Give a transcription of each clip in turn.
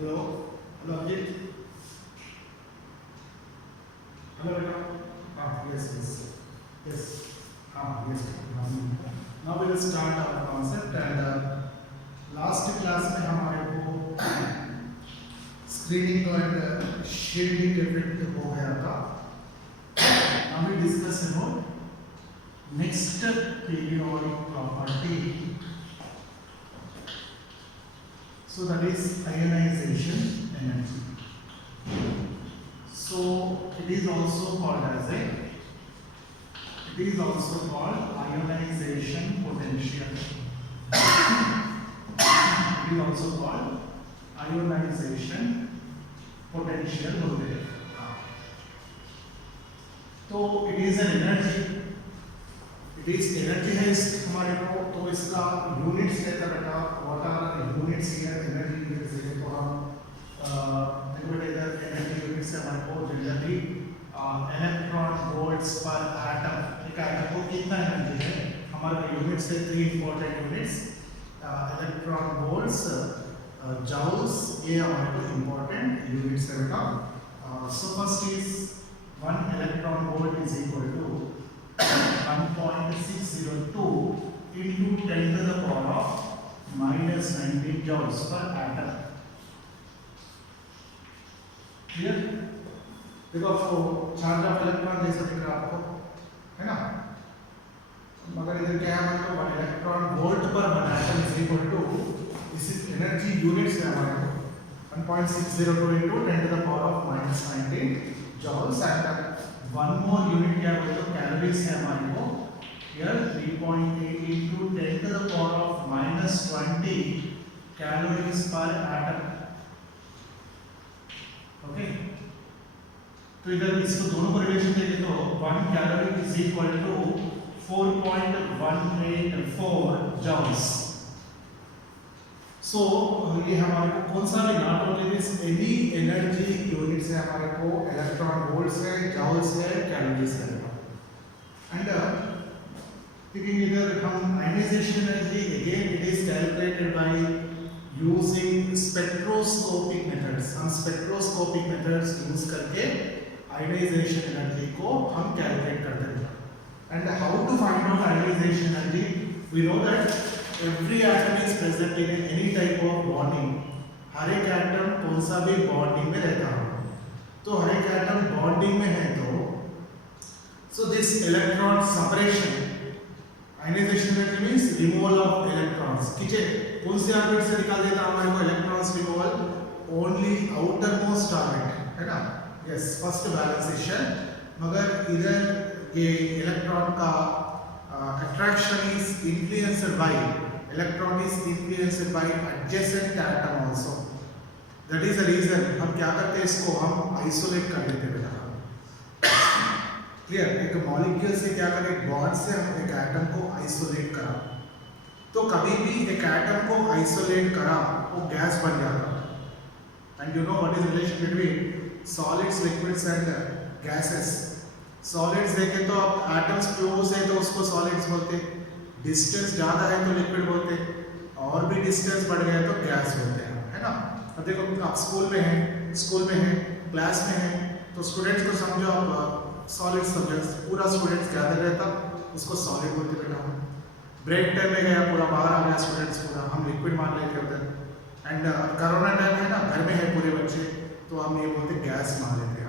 Hello hello Abhijit hello बेटा हाँ yes yes yes हाँ yes now we will start our concept and last class में हमारे को स्क्रीनिंग एंड शेडिंग इफेक्ट हो गया था. Now we discuss about next periodic property. So that is ionization energy. So it is also called ionization potential. It is also called ionization potential होते हैं. तो it is an energy. It is energy है हमारे को. तो इसका units लेता बेटा. What are units here? Energy units है तो हम देखो बेटा इधर एनर्जी यूनिट्स है हमारे को generally electron volts per atom. एक एटम को कितना एनर्जी है हमारे यूनिट्स है. 3 important units electron volts joules. ये हमारे को इंपॉर्टेंट यूनिट्स है बेटा. So first is 1 electron volt is equal to 1.602 into 10 to the power of minus 19 joules per atom. Clear? देखो आपको चार्ज ऑफ इलेक्ट्रॉन जैसा दिख रहा है आपको, है ना? मगर इधर क्या है मतलब 1 इलेक्ट्रॉन वोल्ट पर बना atom is equal to, this is energy units है हमारे को 1.602 into 10 to the power of minus 19 joules. And one more unit क्या बोले तो कैलोरीज है हमारे को. Here 3.8 into 10 to the power of minus 20 calories per atom. Okay तो इधर इसको दोनों को रिलेशन देंगे तो 1 calorie is equal to 4.184 joules. So ये हमारे को कौन सा भी not only this any energy units है हमारे को. इलेक्ट्रॉन वोल्ट्स है, जूल्स है, कैलोरीज है. एंड thinking इधर हम ionization energy again it is calculated by using spectroscopic methods. हम स्पेक्ट्रोस्कोपिक मेथड्स यूज करके आयनाइजेशन एनर्जी को हम कैलकुलेट करते हैं. And how to find out ionization energy? We know that every atom is present in any type of bonding. हर एक atom कौन सा भी बॉन्डिंग में रहता है. तो हर एक एटम बॉन्डिंग में है तो so this electron separation ionization energy means removal of electrons. किचे कौन से ऑर्बिट से निकाल देता हमारे को electrons removal? Only outermost orbit, है ना? यस, फर्स्ट बैलेंसेशन. मगर इधर ये इलेक्ट्रॉन का attraction is influenced by electron is influenced by adjacent atom also. That is the reason हम क्या करते हैं इसको हम isolate कर देते हैं बेटा. क्लियर? एक मॉलिक्यूल से क्या करें बॉन्ड से हम एक एटम को आइसोलेट करा. तो कभी भी एक एटम को आइसोलेट करा वो गैस बन जाता. And you know what is relation between solids, liquids and gases. Solids देखें तो अब एटम्स क्लोज है तो उसको सॉलिड्स बोलते हैं. डिस्टेंस ज़्यादा है तो लिक्विड बोलते हैं. और भी डिस्टेंस बढ़ गया तो गैस बोलते हैं, है ना? अब देखो आप स्कूल में हैं, क्लास में हैं तो स्टूडेंट्स को समझो आप सॉलिड सब्जेक्ट्स. पूरा स्टूडेंट्स गैदर रहता उसको सॉलिड बोलते बेटा. ब्रेक टाइम में गया पूरा बाहर आ गया स्टूडेंट्स पूरा हम लिक्विड मान लेते उधर. एंड कोरोना टाइम है ना, घर में है पूरे बच्चे तो हम ये बोलते गैस मान लेते हैं.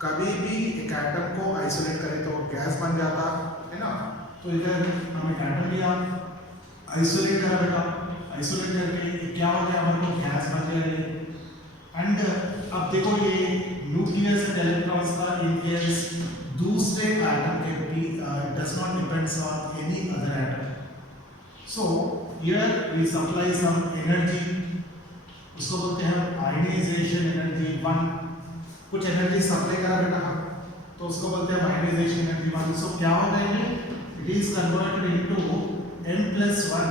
कभी भी एक एटम को आइसोलेट करें तो गैस बन जाता है ना. तो इधर हम एक एटम लिया, आइसोलेट करा बेटा. आइसोलेट करके क्या हो गया हमारे को गैस बन जाएगी. एंड अब देखो ये न्यूक्लियस एंड इलेक्ट्रॉन्स का इन्फ्लुएंस दूसरे एटम के भी does not depends on any other atom. So here we supply some energy. उसको बोलते हैं आयनाइजेशन एनर्जी 1. कुछ एनर्जी सप्लाई करा बेटा तो उसको बोलते हैं आयनाइजेशन एनर्जी 1. सो क्या हो जाएगी? It is converted into n+1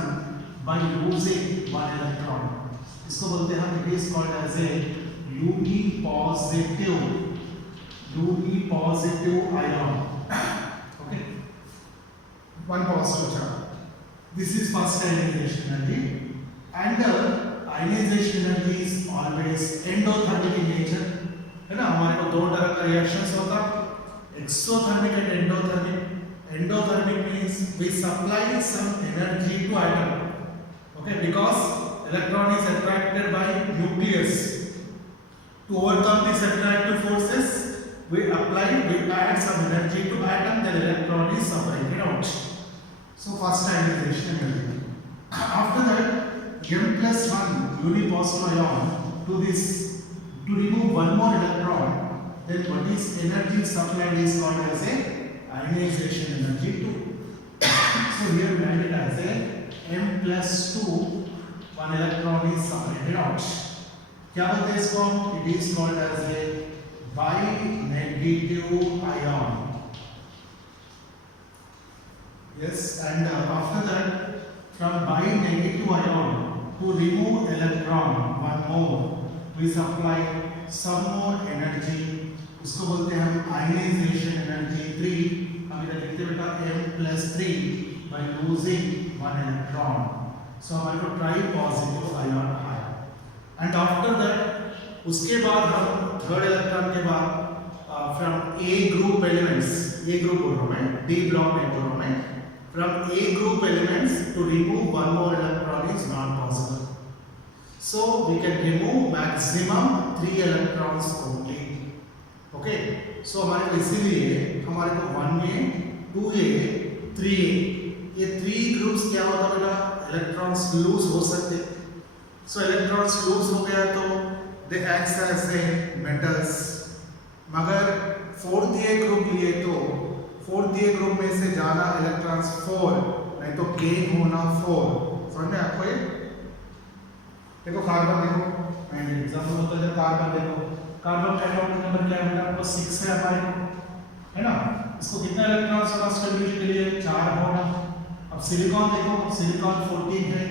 by losing 1 electron. इसको बोलते हैं हम, it is called as a unipositive ion. Okay, 1 positive charge. This is first ionization energy. And ionization energy is always this endothermic in nature, है ना, हमारे को दो तरह का रिएक्शंस होता, exothermic and endothermic. Endothermic means we supply some energy to atom, okay, because electron is attracted by nucleus. To overcome these attractive forces, we add some energy to atom, then electron is separated out. So first ionization energy. After that, M+1 uniposital ion to remove one more electron, then what is energy supplied is called as a ionization energy too. So here we write it as a M+2, one electron is separated out. क्या बोलते हैं इसको? It is called as a bi-negative ion. Yes, and after that, from bi-negative ion to remove electron one more, we supply some more energy. उसको बोलते हैं हम ionization energy 3. हम इधर लिखते हैं बेटा M+3 by losing one electron. So हमारे को ट्राई-पॉजिटिव आयन आया। एंड आफ्टर दैट, उसके बाद हम थर्ड इलेक्ट्रॉन के बाद from A group elements, A group बोल रहा हूँ मैं, डी ब्लॉक नहीं बोल रहा हूँ मैं, from A group elements to remove one more electron is not possible. So we can remove maximum 3 electrons only. Okay, so हमारे को इसीलिए हमारे को 1A, 2A, 3A, ये 3 ग्रुप्स क्या होता है बेटा, इलेक्ट्रॉन्स लूज हो सकते. सो इलेक्ट्रॉन्स लूज हो गया तो they act as a metals. मगर 4th A ग्रुप लिए तो 4th A ग्रुप में से जाना इलेक्ट्रॉन्स 4, नहीं तो गेन होना 4. समझ में आपको? ये देखो कार्बन, देखो मैं एग्जांपल होता है, कार्बन देखो, कार्बन का एटॉमिक नंबर क्या है बेटा, आपको 6 है हमारे, है ना. इसको कितना इलेक्ट्रॉन्स होगा स्टेबिलिटी के लिए? 4 होगा. अब सिलिकॉन देखो, सिलिकॉन 14 है,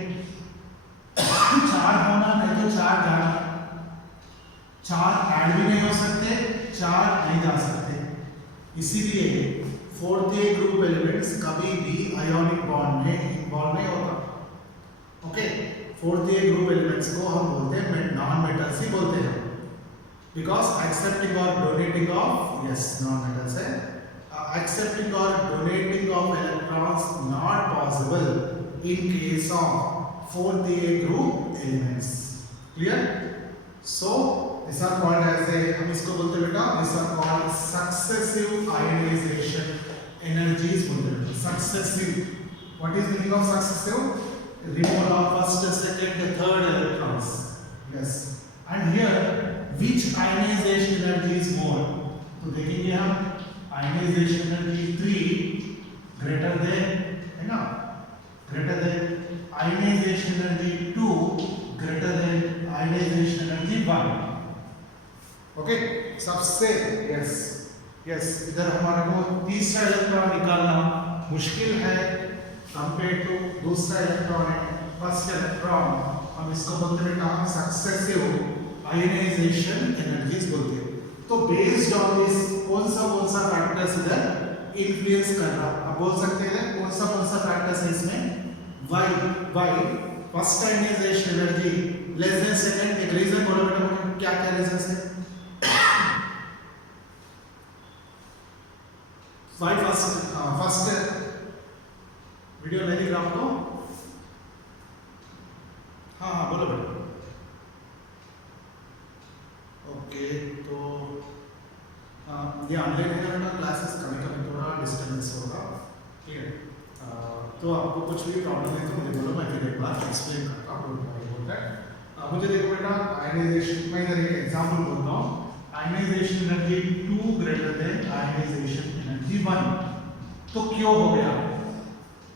4 होना नहीं तो 4 जाना, 4 ऐड भी नहीं हो सकते, 4 नहीं जा सकते. इसीलिए 4th A ग्रुप एलिमेंट्स कभी भी आयोनिक बॉन्ड में इन्वॉल्व नहीं होता. Okay, 4th A group elements को हम बोलते हैं नॉन मेटल्स ही बोलते हैं, बिकॉज एक्सेप्टिंग और donating of, yes non metals है, accepting or donating of electrons not possible in case of 4th A group elements. Clear? So these are called as a, हम इसको बोलते हैं बेटा, these are called successive ionization energies बोलते हैं. Successive. What is meaning of successive? Removal of first, second, third electrons. Yes. And here which ionization energy is more? तो देखेंगे हम ionization energy 3 greater than, है ना, greater than ionization energy 2 greater than ionization energy 1. Okay, सबसे yes इधर हमारे को तीसरा इलेक्ट्रॉन निकालना मुश्किल है कंपेयर टू दूसरा इलेक्ट्रॉन है फर्स्ट इलेक्ट्रॉन. हम इसको बोलते हैं सक्सेसिव आयोनाइजेशन एनर्जीज बोलते हैं. तो बेस्ड ऑन दिस कौन सा फैक्टर्स इधर इन्फ्लुएंस कर रहा, आप बोल सकते हैं कौन सा फैक्टर्स है इसमें. Why first ionization energy less than second. एक रीजन बोलो बेटा, क्या रीजन है? वाई फर्स्ट वीडियो नहीं दिख रहा आपको? हाँ बोलो बेटा. ओके, तो ये ऑनलाइन है ना क्लासेस, कभी थोड़ा डिस्टर्बेंस होगा. ठीक है, तो आपको कुछ भी प्रॉब्लम है तो मुझे बोलो, मैं फिर एक बार एक्सप्लेन करता हूँ. बोलता है मुझे देखो बेटा, आयनाइजेशन मैं इधर एक एग्जांपल बोलता हूँ. Ionization energy 2 greater than ionization energy 1. तो क्यों हो गया?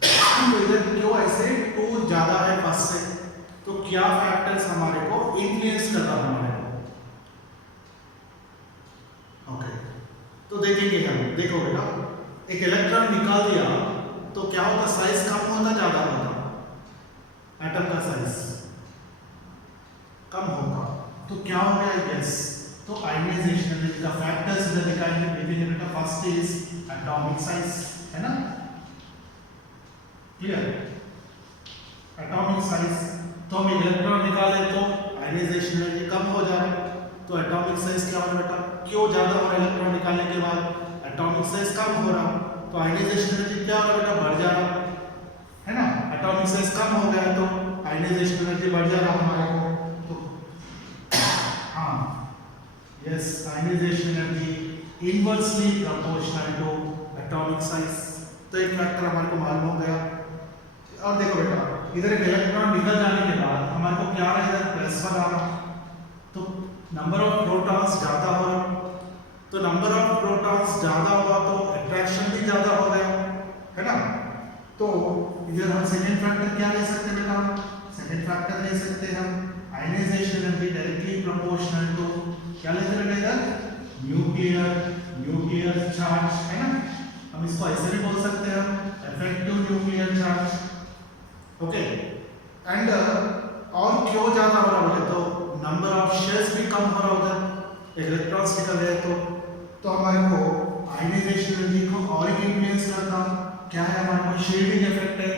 तो इधर क्यों ऐसे 2 ज्यादा है फर्स्ट से? तो क्या फैक्टर्स हमारे को इन्फ्लुएंस कर रहा है हमारे को? ओके, तो देखेंगे हम. देखो बेटा, एक इलेक्ट्रॉन निकाल दिया तो क्या होता? साइज कम होता ज्यादा होता? एटम का साइज कम होगा. तो क्या हो गया? यस, तो आयनाइजेशन एनर्जी का फैक्टर्स इधर निकालेंगे. देखेंगे बेटा, फर्स्ट इज एटॉमिक साइज, है ना. क्लियर? Atomic size. तो हम इलेक्ट्रॉन निकाले तो आयनाइजेशन एनर्जी कम हो जाए. तो एटॉमिक साइज क्या हो रहा है बेटा, क्यों ज्यादा हो रहा है इलेक्ट्रॉन निकालने के बाद, एटॉमिक साइज कम हो रहा, तो आयनाइजेशन एनर्जी क्या हो रहा है बेटा, बढ़ जा रहा है ना, एटॉमिक साइज कम हो गया तो आयनाइजेशन एनर्जी बढ़ जा रहा हमारे को, तो हाँ yes ionization energy inversely proportional to atomic size. तो एक फैक्टर हमारे को मालूम हो गया। और देखो बेटा इधर एक इलेक्ट्रॉन निकल जाने के बाद हमारे को क्या रहा, इधर प्लस वन आ रहा, तो नंबर ऑफ प्रोटॉन्स ज्यादा हो रहा, तो नंबर ऑफ प्रोटॉन्स ज्यादा हुआ तो अट्रैक्शन भी ज्यादा हो गया है ना। तो इधर हम सेकेंड फैक्टर क्या ले सकते हैं बेटा, सेकेंड फैक्टर ले सकते हैं हम ionization energy directly proportional to क्या लेते हैं बेटा, न्यूक्लियर चार्ज है ना, हम इसको ऐसे भी बोल सकते हैं effective nuclear charge. Okay and और क्यों ज्यादा हो रहा बोले तो नंबर ऑफ शेयर्स भी कम हो रहा उधर, इलेक्ट्रॉन्स निकल रहे तो हमारे को आयनाइजेशन एनर्जी को और इन्फ्लुएंस करता, क्या है हमारे को शेडिंग इफेक्ट है,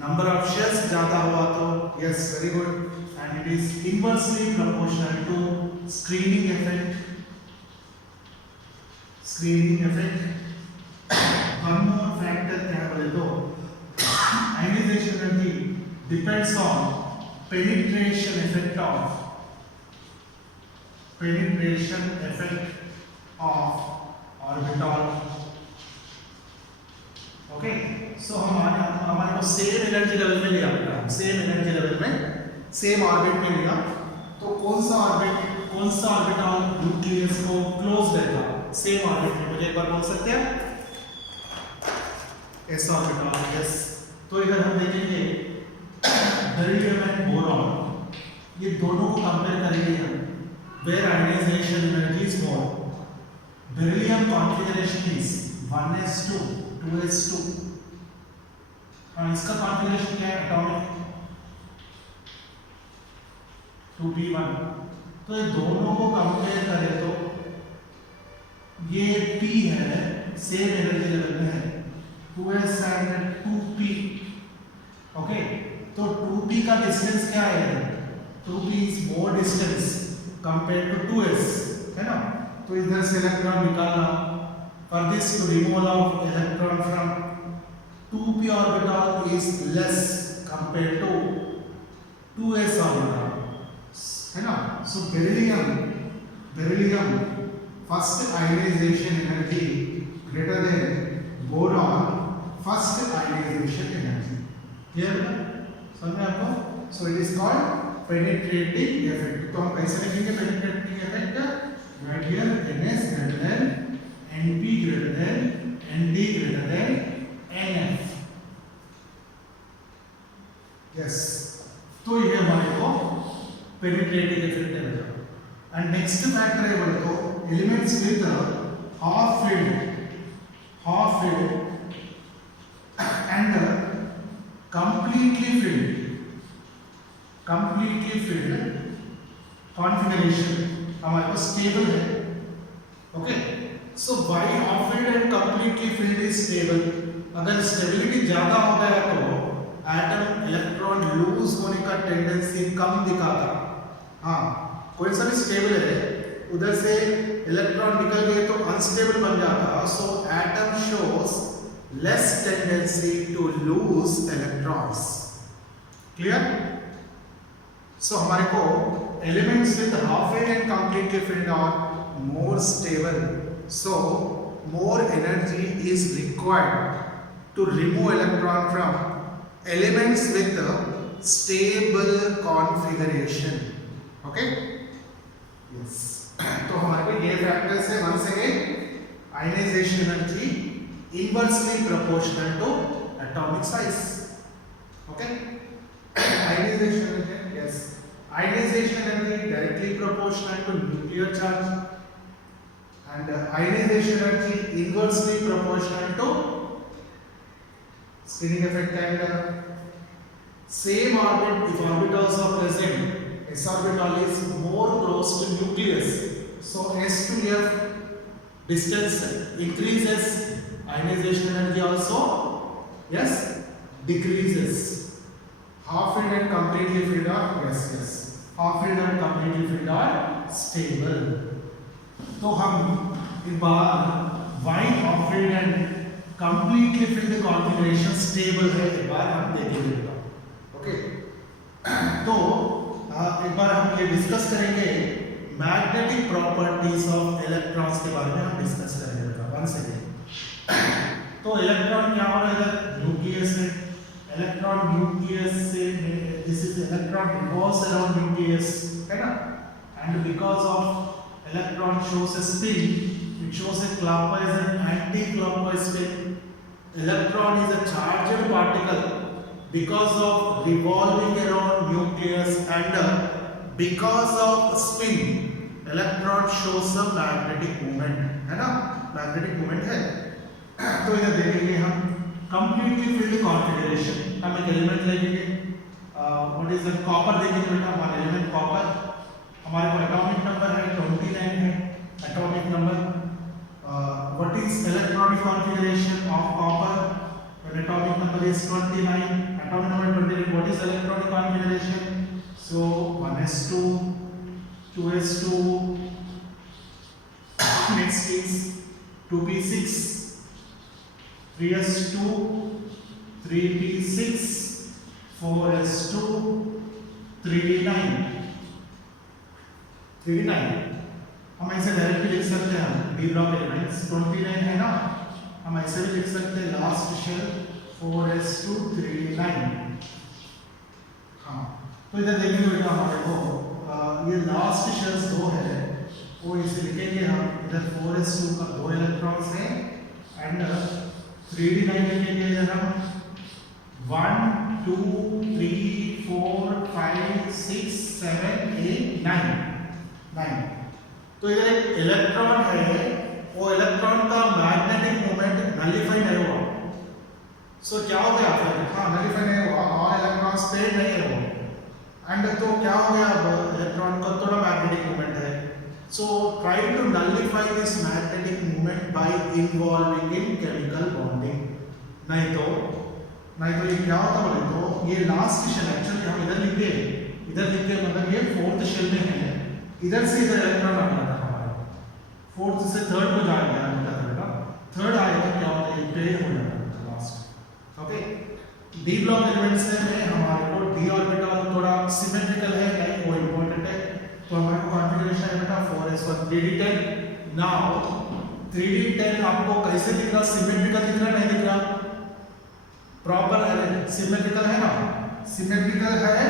नंबर ऑफ शेयर्स ज्यादा हुआ तो yes very good and it is inversely proportional to screening effect. One more factor क्या है बोले तो ionization energy depends on penetration effect of orbital। Okay so हमारे को सेम एनर्जी लेवल में लिया बेटा, सेम एनर्जी लेवल में सेम ऑर्बिट में लिया, तो कौन सा ऑर्बिटल न्यूक्लियस को क्लोज रहेगा सेम ऑर्बिट में, मुझे एक बार बोल सकते हैं एस ऑर्बिटल यस। तो इधर हम देखेंगे बेरिलियम एंड बोरॉन, ये दोनों को कंपेयर करेंगे हम, where ionization energy is more, beryllium configuration is 1s2 2s2, हाँ इसका कॉन्फ़िगरेशन क्या है एटॉमिक 2p1, तो ये दोनों को कंपेयर करें तो ये p है सेम एनर्जी लेवल में है 2s एंड 2p। ओके तो 2p का डिस्टेंस क्या है, 2p is more distance compare to 2s है ना, तो इधर से इलेक्ट्रॉन निकालना, for this to removal of electron from 2p orbital is less compared to 2s orbital है ना। so beryllium first ionization energy greater than boron first ionization energy, clear है समझ में आपको। so it is called penetrating effect, तो हम कैसे लिखेंगे penetrating effect, right here ns greater than NP greater than ND greater than NF, yes तो ये हमारे को पेनिट्रेटिंग इफेक्ट है। एंड नेक्स्ट फैक्टर है बोले तो elements with half filled and completely filled configuration हमारे पास स्टेबल है। Okay so why half filled and completely field is stable, अगर स्टेबिलिटी ज्यादा हो गया तो एटम इलेक्ट्रॉन लूज होने का टेंडेंसी कम दिखाता, हाँ कोई सा भी स्टेबल है उधर से इलेक्ट्रॉन निकल गए तो अनस्टेबल बन जाता, so atom shows less tendency to lose electrons, clear. So हमारे को elements with half filled and completely filled are more stable, so more energy is required to remove electron from elements with a stable configuration, okay yes तो हमारे को ये factor से once again ionization energy inversely proportional to atomic size, okay ionization energy yes ionization energy directly proportional to nuclear charge and ionization energy inversely proportional to screening effect and same orbit if orbitals are present, s orbital is more close to nucleus, so s to f distance increases, ionization energy also yes decreases, half filled and completely filled are yes half filled और completely filled are stable. तो हम एक बार wide half filled and completely filled configuration stable है एक बार हम देखेंगे बेटा। ओके, तो एक बार हम ये डिस्कस करेंगे मैग्नेटिक प्रॉपर्टीज ऑफ इलेक्ट्रॉन्स के बारे में हम डिस्कस करेंगे बेटा। One second. तो इलेक्ट्रॉन क्या हो रहा है इधर, न्यूक्लियस है, इलेक्ट्रॉन न्यूक्लियस से, this is electron revolves around nucleus, है ना, and because of electron shows a spin, it shows a clockwise and anti-clockwise spin. Electron is a charged particle because of revolving around nucleus and because of spin. Electron shows a magnetic movement, है ना, magnetic movement है। तो इधर देखेंगे हम completely filled configuration, हम एक element लेंगे, व्हाट इज द कॉपर देखेंगे बेटा, हमारा एलिमेंट कॉपर, हमारे को एटॉमिक नंबर है 29 है atomic number. What is electronic configuration of copper? When atomic number is 29, atomic number 29, what is electronic configuration? So 1s2, 2s2, next is 2p6, 3s2, 3p6, 4s2, 3d9, 3d9। हम ऐसे directly लिख सकते हैं, D block elements 29 है ना, हम ऐसे भी लिख सकते हैं लास्ट शेल 4s2 3d9। हाँ, तो इधर देखेंगे बेटा हमारे को ये लास्ट शेल्स दो है, वो इसे लिखेंगे हम, इधर 4s2 का 2 इलेक्ट्रॉन्स है एंड 3d9 लिखेंगे इधर हम 1 2 3 4 5 6 7 8 9। तो इधर एक इलेक्ट्रॉन है, वो इलेक्ट्रॉन का मैग्नेटिक मोमेंट नलिफाई नहीं हुआ। सो क्या हो गया फिर, हाँ नलिफाई नहीं हुआ और इलेक्ट्रॉन स्पेड नहीं हुआ, एंड तो क्या हो गया, अब इलेक्ट्रॉन का थोड़ा मैग्नेटिक मोमेंट है। So try to nullify this magnetic moment by involving in chemical bonding. नहीं तो ये क्या होता बोले तो ये लास्ट शेल, एक्चुअली हम इधर लिखे मतलब ये फोर्थ शेल में है, इधर से इधर इलेक्ट्रॉन आ गया था हमारा, फोर्थ से थर्ड को जा गया बेटा, थर्ड आया तो क्या होता है, पेयर हो जाता है last. Okay, D block elements में हमारे को डी ऑर्बिटल थोड़ा सिमेट्रिकल है, नहीं वो इंपॉर्टेंट है, तो हमारे को कॉन्फ़िगरेशन है बेटा 4s1 3d10। नाउ 3d10 आपको कैसे दिख रहा, सिमेट्रिकल दिख रहा नहीं दिख रहा, प्रॉपर है, सिमेट्रिकल है ना, सिमेट्रिकल है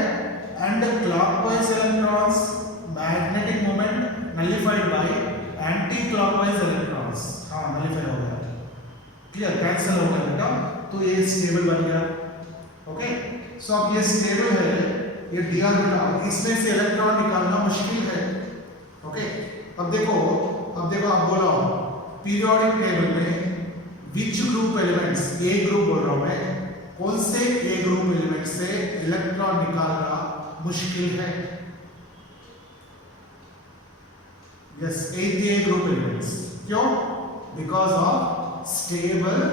and clockwise electrons magnetic moment nullified bye anti clockwise electrons, हाँ नलिफाई हो गया, क्लियर, कैंसिल हो गया बेटा, तो ये स्टेबल बन गया। ओके, सो अब ये स्टेबल है, ये डी ऑर्बिटल, इसमें से इलेक्ट्रॉन निकालना मुश्किल है। ओके, अब देखो आप बोलो पीरियोडिक टेबल में which group elements, A group बोल रहा हूं मैं, कौन से ए ग्रुप एलिमेंट से इलेक्ट्रॉन निकालना मुश्किल है? Yes, 8 group elements. क्यों? Because of stable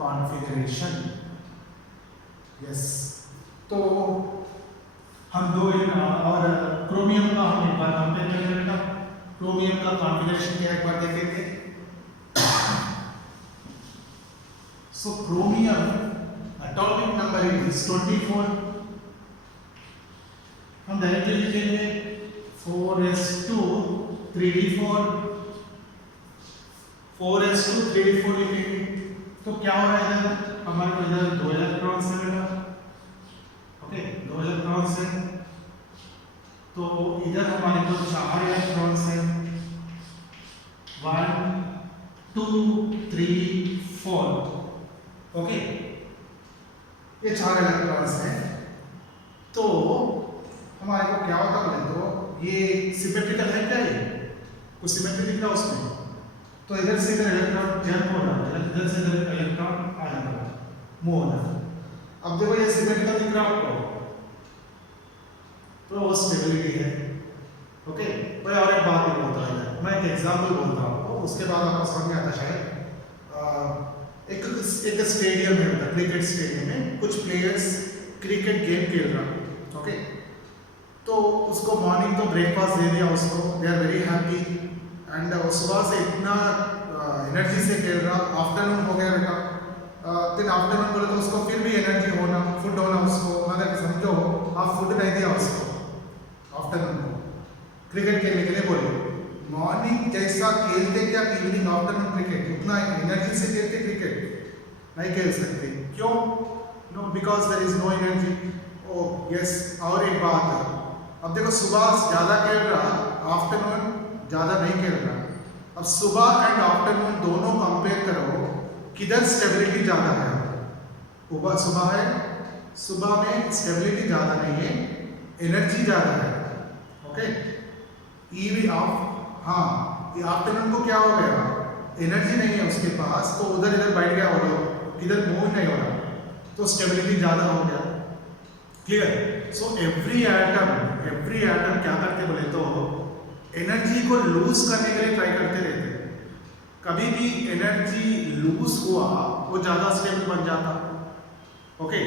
configuration. Yes. तो हम दो और क्रोमियम का हम एक बार कंपेयर करेंगे बेटा, क्रोमियम का कॉन्फ़िगरेशन क्या एक बार देखेंगे। So chromium atomic number is 24, हम डायरेक्टली लिखेंगे 4s2 3d4, 4s2 3d4 लिखेंगे, तो क्या हो रहा है इधर, हमारे को इधर 2 इलेक्ट्रॉन्स है बेटा। ओके, 2 इलेक्ट्रॉन्स है, तो इधर हमारे को 4 इलेक्ट्रॉन्स है, 1 2 3 4। ओके, ये 4 इलेक्ट्रॉन्स हैं, तो हमारे को क्या होता है तो ये सिमेट्रिकल है क्या, ये कुछ सिमेट्री दिख रहा है उसमें, तो इधर से इधर इलेक्ट्रॉन जंप हो रहा है, इधर से इधर इलेक्ट्रॉन आ जाता है, मूव हो रहा है। अब देखो ये सिमेट्रिकल दिख रहा है आपको, तो वो स्टेबिलिटी है। ओके, भाई और एक बात भी बोलता है, मैं एक एग्जांपल बोलता हूँ आपको, उसके बाद आपको समझ में आता शायद। एक स्टेडियम है, क्रिकेट स्टेडियम में कुछ प्लेयर्स क्रिकेट गेम खेल रहा है। ओके, तो उसको मॉर्निंग तो ब्रेकफास्ट दे दिया उसको, they are very happy and सुबह से इतना एनर्जी से खेल रहा, आफ्टरनून हो गया बेटा, फिर आफ्टरनून बोले तो उसको फिर भी एनर्जी होना, फूड होना उसको, मगर समझो आप फूड नहीं दिया उसको आफ्टरनून को क्रिकेट खेलने के लिए बोले, मॉर्निंग जैसा खेलते क्या इवनिंग आफ्टरनून क्रिकेट उतना एनर्जी से खेलते क्रिकेट नहीं खेल सकते, क्यों? No, because there is no energy. Oh yes, और एक बात है, अब देखो सुबह ज़्यादा खेल रहा, आफ्टरनून ज़्यादा नहीं खेल रहा, अब सुबह एंड आफ्टरनून दोनों कंपेयर करो, किधर स्टेबिलिटी ज़्यादा है? सुबह है, सुबह में स्टेबिलिटी ज़्यादा नहीं है, एनर्जी ज़्यादा है, ओके। ईवी ऑफ, हाँ, आफ्टरनून को क्या हो गया, एनर्जी नहीं है उसके पास, तो उधर इधर बैठ गया हो लोग, इधर मूव नहीं हो रहा, तो स्टेबिलिटी ज़्यादा हो गया। क्लियर? सो एवरी एटम क्या करते बोले तो एनर्जी को लूज करने के लिए ट्राई करते रहते, कभी भी एनर्जी लूज हुआ वो ज़्यादा स्टेबल बन जाता, ओके।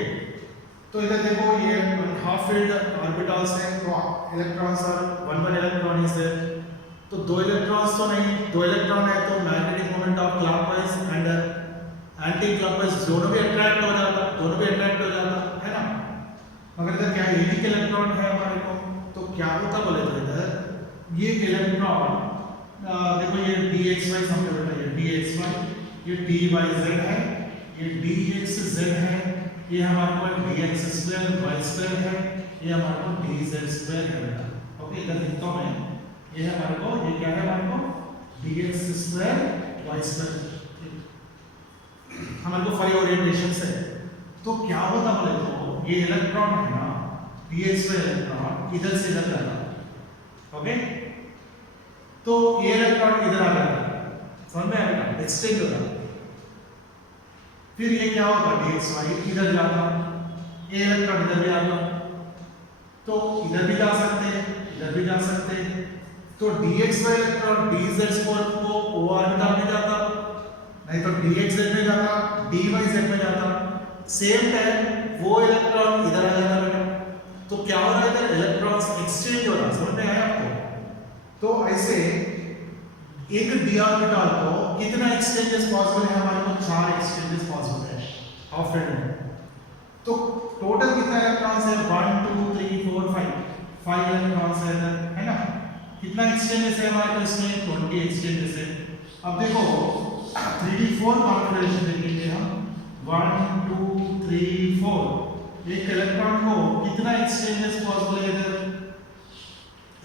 तो इधर देखो ये हाफ फील्ड ऑर्बिटल्स है, तो इलेक्ट्रॉन्स और वन इलेक्ट्रॉन इज देयर, तो दो इलेक्ट्रॉन्स तो नहीं, दो इलेक्ट्रॉन है तो magnetic moment of clockwise and anti clockwise दोनों भी अट्रैक्ट हो जाता है ना। मगर इधर क्या एक इलेक्ट्रॉन है हमारे को, तो क्या होता बोले तो इधर ये इलेक्ट्रॉन देखो ये dxy समझो बेटा, ये dxy, ये dy z है, ये dxz है, ये हमारे को dx स्क्वायर y स्क्वायर है, ये हमारे को dz स्क्वायर है बेटा, ओके। इधर लिखता हूं मैं, ये है हमारे को, ये क्या है हमारे को dx स्क्वायर y स्क्वायर, हमारे को फाइव ओरिएंटेशन है। तो क्या होता बोले तो ये इलेक्ट्रॉन है ना, dx इलेक्ट्रॉन इधर से इधर जाता, ओके। तो ये इलेक्ट्रॉन इधर आ जाता, समझ में आएगा, एक्सचेंज होता, फिर ये क्या होगा dxy इधर जाता, ये इलेक्ट्रॉन इधर भी आता, तो इधर भी जा सकते हैं, इधर भी जा सकते हैं, तो dxy इलेक्ट्रॉन dz को o ऑर्बिटल में जाता, नहीं तो dxz में जाता, dyz में जाता, सेम टाइम वो इलेक्ट्रॉन इधर आ जाता बेटा, तो क्या हो रहा है इधर इलेक्ट्रॉन्स एक्सचेंज हो रहा, समझ में आया आपको? तो ऐसे एक डी ऑर्बिटल को कितना एक्सचेंजेस पॉसिबल है, हमारे को 4 एक्सचेंजेस पॉसिबल है हाफ फील्ड में। तो टोटल कितना इलेक्ट्रॉन्स है 1 2 3 4 5 इलेक्ट्रॉन्स है इधर, है ना। कितना एक्सचेंजेस है हमारे को इसमें 20 एक्सचेंजेस है। अब देखो 3d4 कॉन्फ़िगरेशन देखेंगे हम, 1 2 3 4, एक इलेक्ट्रॉन को कितना एक्सचेंजेस पॉसिबल है इधर,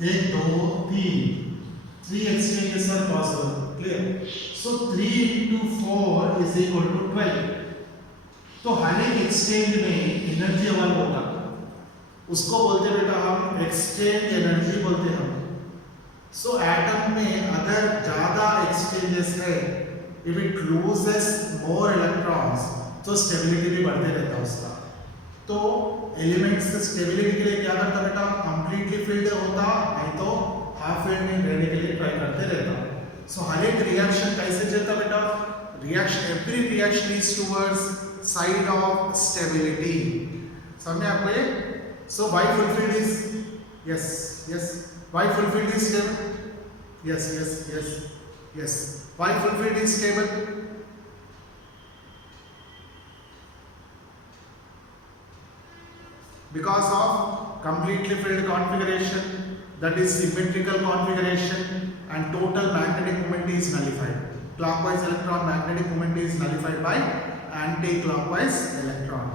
1 2 3 exchanges are possible, clear? So 3 into 4 is equal to 12. तो हर एक एक्सचेंज में एनर्जी अवेलेबल होता, उसको बोलते बेटा हम एक्सचेंज एनर्जी बोलते हैं हम। सो एटम में अगर ज्यादा एक्सचेंजेस है, if it loses more electrons, तो स्टेबिलिटी भी बढ़ते रहता उसका। तो एलिमेंट्स स्टेबिलिटी के लिए क्या करता बेटा, कंप्लीटली फिल्ड होता, नहीं तो हाफ फील्ड में रहने के लिए ट्राई करते रहता। सो हर एक रिएक्शन कैसे चलता बेटा, reaction, every reaction is towards side of stability, समझ में आपको ये? So why fulfilled is yes why fulfilled is stable, yes why fulfilled is stable, because of completely filled configuration, that is symmetrical configuration, and total magnetic moment is nullified. Clockwise electron magnetic moment is nullified by anti-clockwise electron.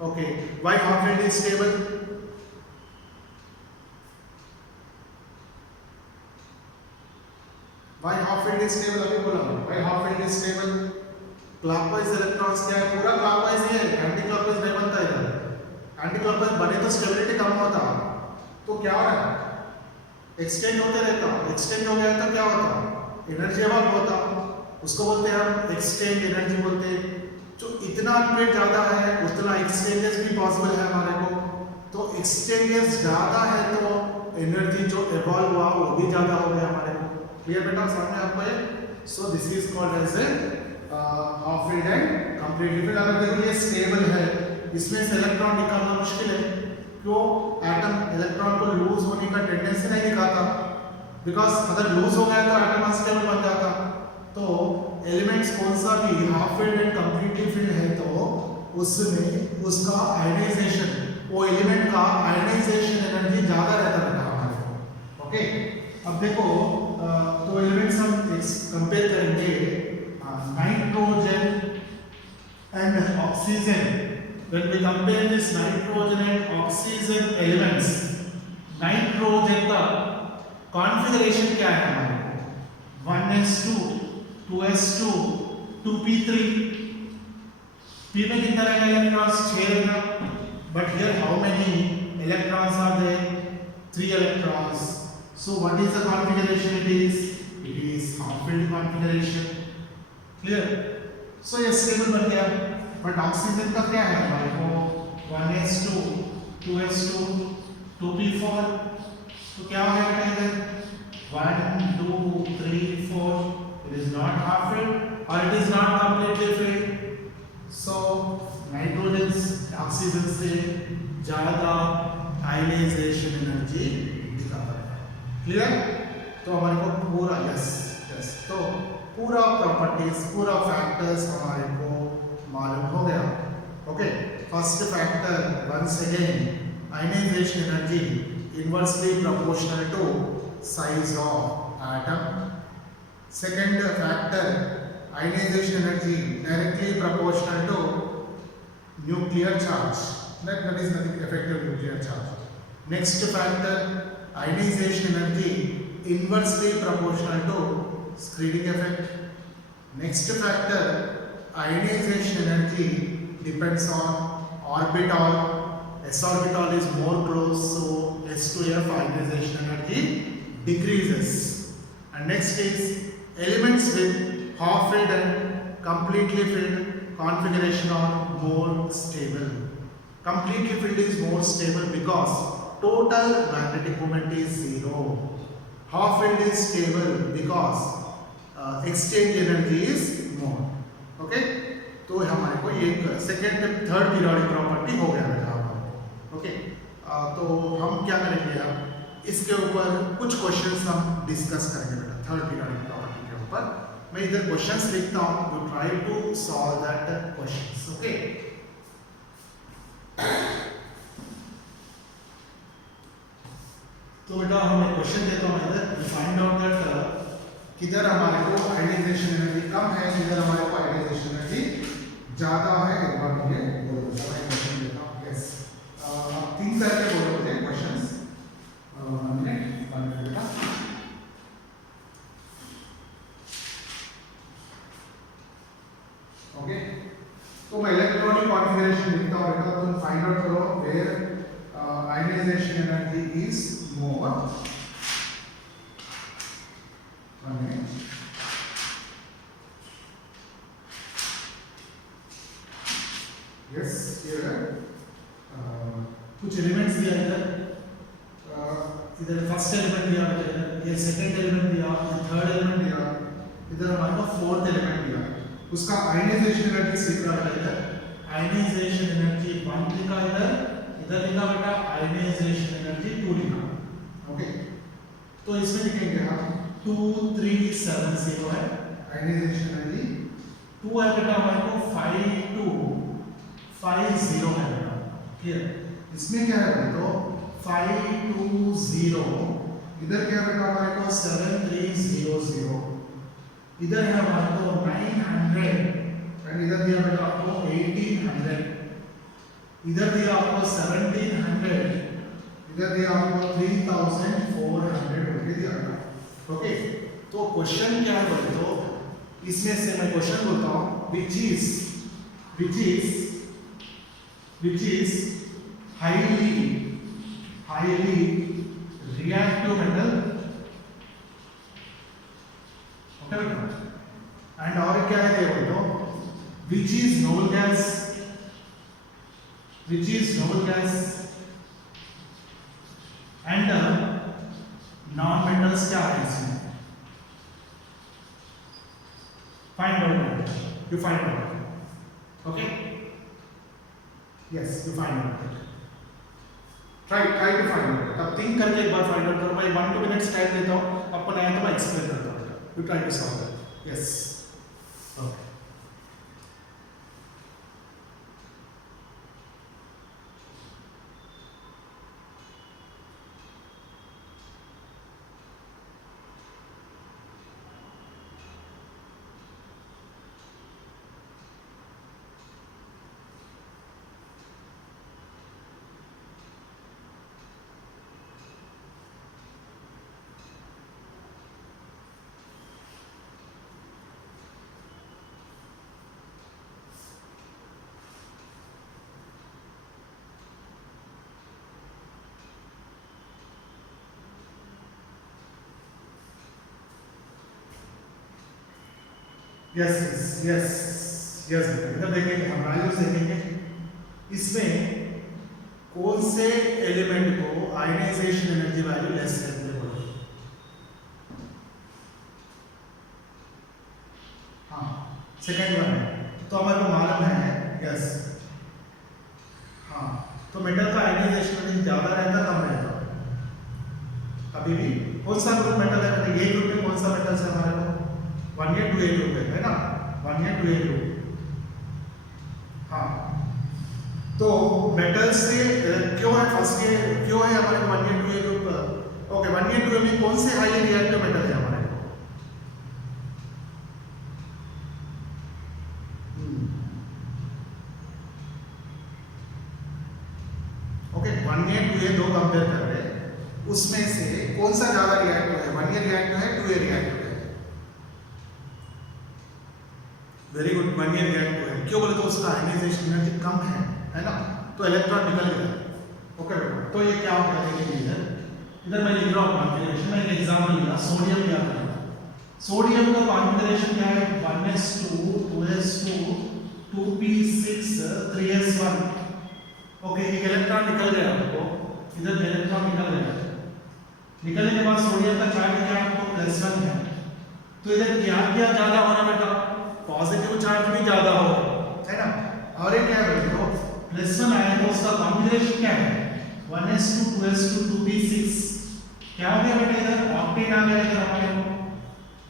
Okay, why half filled is stable? Why half filled is stable? अभी बोला why half filled is stable? Clockwise electrons क्या है, पूरा clockwise ही है, anti-clockwise नहीं बनता इधर। Anti-clockwise बने तो स्टेबिलिटी कम होता, तो क्या हो रहा है, एक्सचेंज होते रहता, एक्सचेंज हो गया तो क्या होता, एनर्जी अवेलेबल होता, उसको बोलते हैं हम एक्सचेंज एनर्जी बोलते हैं। जो इतना अल्टीमेट ज्यादा है उतना एक्सचेंजेस भी पॉसिबल है हमारे को, तो एक्सचेंजेस ज्यादा है तो एनर्जी जो इवॉल्व हुआ वो भी ज्यादा हो गया हमारे को। क्लियर बेटा, सामने आपको है। So this is called as a half filled and completely filled. अगर देखिए स्टेबल है, इसमें से इलेक्ट्रॉन निकालना मुश्किल है, क्यों एटम इलेक्ट्रॉन को लूज होने का टेंडेंसी नहीं दिखाता, बिकॉज अगर लूज हो गया तो एटम अनस्टेबल बन जाता। तो एलिमेंट्स कौन सा भी half filled and completely filled है तो उसमें उसका आयनाइजेशन, वो एलिमेंट का आयनाइजेशन एनर्जी ज्यादा रहता है हमारे को। ओके, अब देखो तो एलिमेंट्स हम कंपेयर करेंगे nitrogen and oxygen. When we compare this nitrogen and oxygen elements, nitrogen का कॉन्फ़िगरेशन क्या है हमारे को? 1s2, 2s2, 2p3। p में कितना रहेगा इलेक्ट्रॉन्स? 6 रहेगा। But here how many electrons are there? 3 electrons. So what is the configuration it is? It is half-filled configuration. Clear? So ये stable बन गया। बट ऑक्सीजन का क्या है हमारे को? 1s2, 2s2, 2p4। तो क्या हो जाएगा इधर? 1 2 3 4। It is not half filled और it is not completely filled. So nitrogen oxygen से ज्यादा आयनाइजेशन एनर्जी दिखाता है। क्लियर? तो हमारे को पूरा यस तो पूरा प्रॉपर्टीज, पूरा फैक्टर्स हमारे को मालूम हो गया। Okay, first factor once again ionization energy inversely proportional to size of atom. Second factor ionization energy directly proportional to nuclear charge, that is nothing effective nuclear charge. Next factor ionization energy inversely proportional to screening effect. Next factor ionization energy depends on orbital. S orbital is more close, so S to F ionization energy decreases. And next is elements with half filled and completely filled configuration are more stable. Completely filled is more stable because total magnetic moment is 0. Half filled is stable because exchange energy is more. Okay, तो हमारे को ये second third periodic property हो गया बेटा हमारा। Okay, तो हम क्या करेंगे अब इसके ऊपर कुछ क्वेश्चंस हम डिस्कस करेंगे बेटा थर्ड पीरियोडिक प्रॉपर्टी के ऊपर। मैं इधर क्वेश्चंस लिखता हूँ, you try to solve that questions. Okay, तो बेटा हम एक क्वेश्चन देता हूँ इधर, फाइंड आउट दैट किधर हमारे को आयनाइजेशन एनर्जी कम है, किधर हमारे को आयनाइजेशन एनर्जी ज्यादा है। एक बार मुझे बोलो, मैं क्वेश्चन देता हूँ। यस, थिंक करके बोलो मुझे क्वेश्चंस। 1 मिनट बेटा। ओके, तो मैं इलेक्ट्रॉनिक कॉन्फ़िगरेशन लिखता हूँ बेटा, तुम फाइंड आउट करो where ionization energy is more. Yes, here कुछ एलिमेंट्स दिया इधर फर्स्ट एलिमेंट दिया बेटा, ये सेकंड एलिमेंट दिया, ये थर्ड एलिमेंट दिया, इधर हमारे को फोर्थ एलिमेंट दिया। उसका आयनाइजेशन एनर्जी लिख रहा है इधर, आयनाइजेशन एनर्जी 1 लिखा इधर लिखा बेटा आयनाइजेशन एनर्जी 2 लिखा। ओके, तो इसमें लिखेंगे हम 2370 है आयनाइजेशन एनर्जी, 2 है बेटा हमारे को 5250 है बेटा। क्लियर? इसमें क्या है तो 520, इधर क्या है बेटा हमारे को 7300, इधर है हमारे को 900 एंड इधर दिया बेटा आपको 1800, इधर दिया आपको 1700, इधर दिया आपको 3400 करके दिया बेटा। ओके, तो क्वेश्चन क्या है बोले तो इसमें से मैं क्वेश्चन बोलता हूँ which is highly reactive metal। Okay बेटा, एंड और क्या है ये बोले तो which is noble gas and non metals क्या है इसमें? Find out, you find out. Okay, yes, you find out. Try to find out, तब थिंक करके एक बार फाइंड आउट करो। मैं 1-2 मिनट्स टाइम देता हूँ, आपको नया तो मैं एक्सप्लेन करता हूँ, you try to solve it. Yes, okay. Yes yes yes yes बेटा, इधर देखेंगे हम वैल्यूज देखेंगे, इसमें कौन से एलिमेंट को आयनाइजेशन एनर्जी वैल्यू लेस है बोलो। हाँ, सेकंड वन है, तो हमारे को मालूम है। यस, हाँ, तो मेटल का आयनाइजेशन एनर्जी ज्यादा रहता कम रहता अभी भी। कौन सा ग्रुप मेटल है, मतलब ये ग्रुप में कौन सा मेटल है हमारे को 1A 2A ग्रुप है ना, 1A 2A ग्रुप। हाँ, तो मेटल से क्यों है फर्स्ट के, क्यों है हमारे 1A 2A group. Okay, 1A 2A में कौन से हाईली रिएक्टिव मेटल है हमारे को। ओके, 1A 2A दो कंपेयर कर रहे हैं, उसमें से कौन सा ज्यादा रिएक्टिव है, 1A रिएक्टिव है 2A रिएक्टिव है। वेरी गुड, 1A रिएक्टिव है। क्यों बोले तो उसका आयनाइजेशन एनर्जी कम है ना, तो इलेक्ट्रॉन निकल गया। ओके बेटा, तो ये क्या होगा देखिए, इधर मैं लिख रहा हूँ कॉन्फ़िगरेशन में, एक एग्जांपल लिया, सोडियम लिया था। सोडियम का कॉन्फ़िगरेशन क्या है, 1s2 2s2 2p6 3s1। Okay, एक इलेक्ट्रॉन निकल गया आपको, इधर इलेक्ट्रॉन निकल गया, निकलने के बाद सोडियम का चार्ज क्या आपको +1 है, तो इधर क्या क्या ज्यादा होना बेटा, पॉजिटिव चार्ज भी ज्यादा होगा, है ना। और एक क्या है बेटा, +1 आया तो उसका कॉन्फ़िगरेशन क्या है, 1s2 2s2 2p6, क्या हो गया बेटा, इधर ऑक्टेट आ गया इधर हमारे को,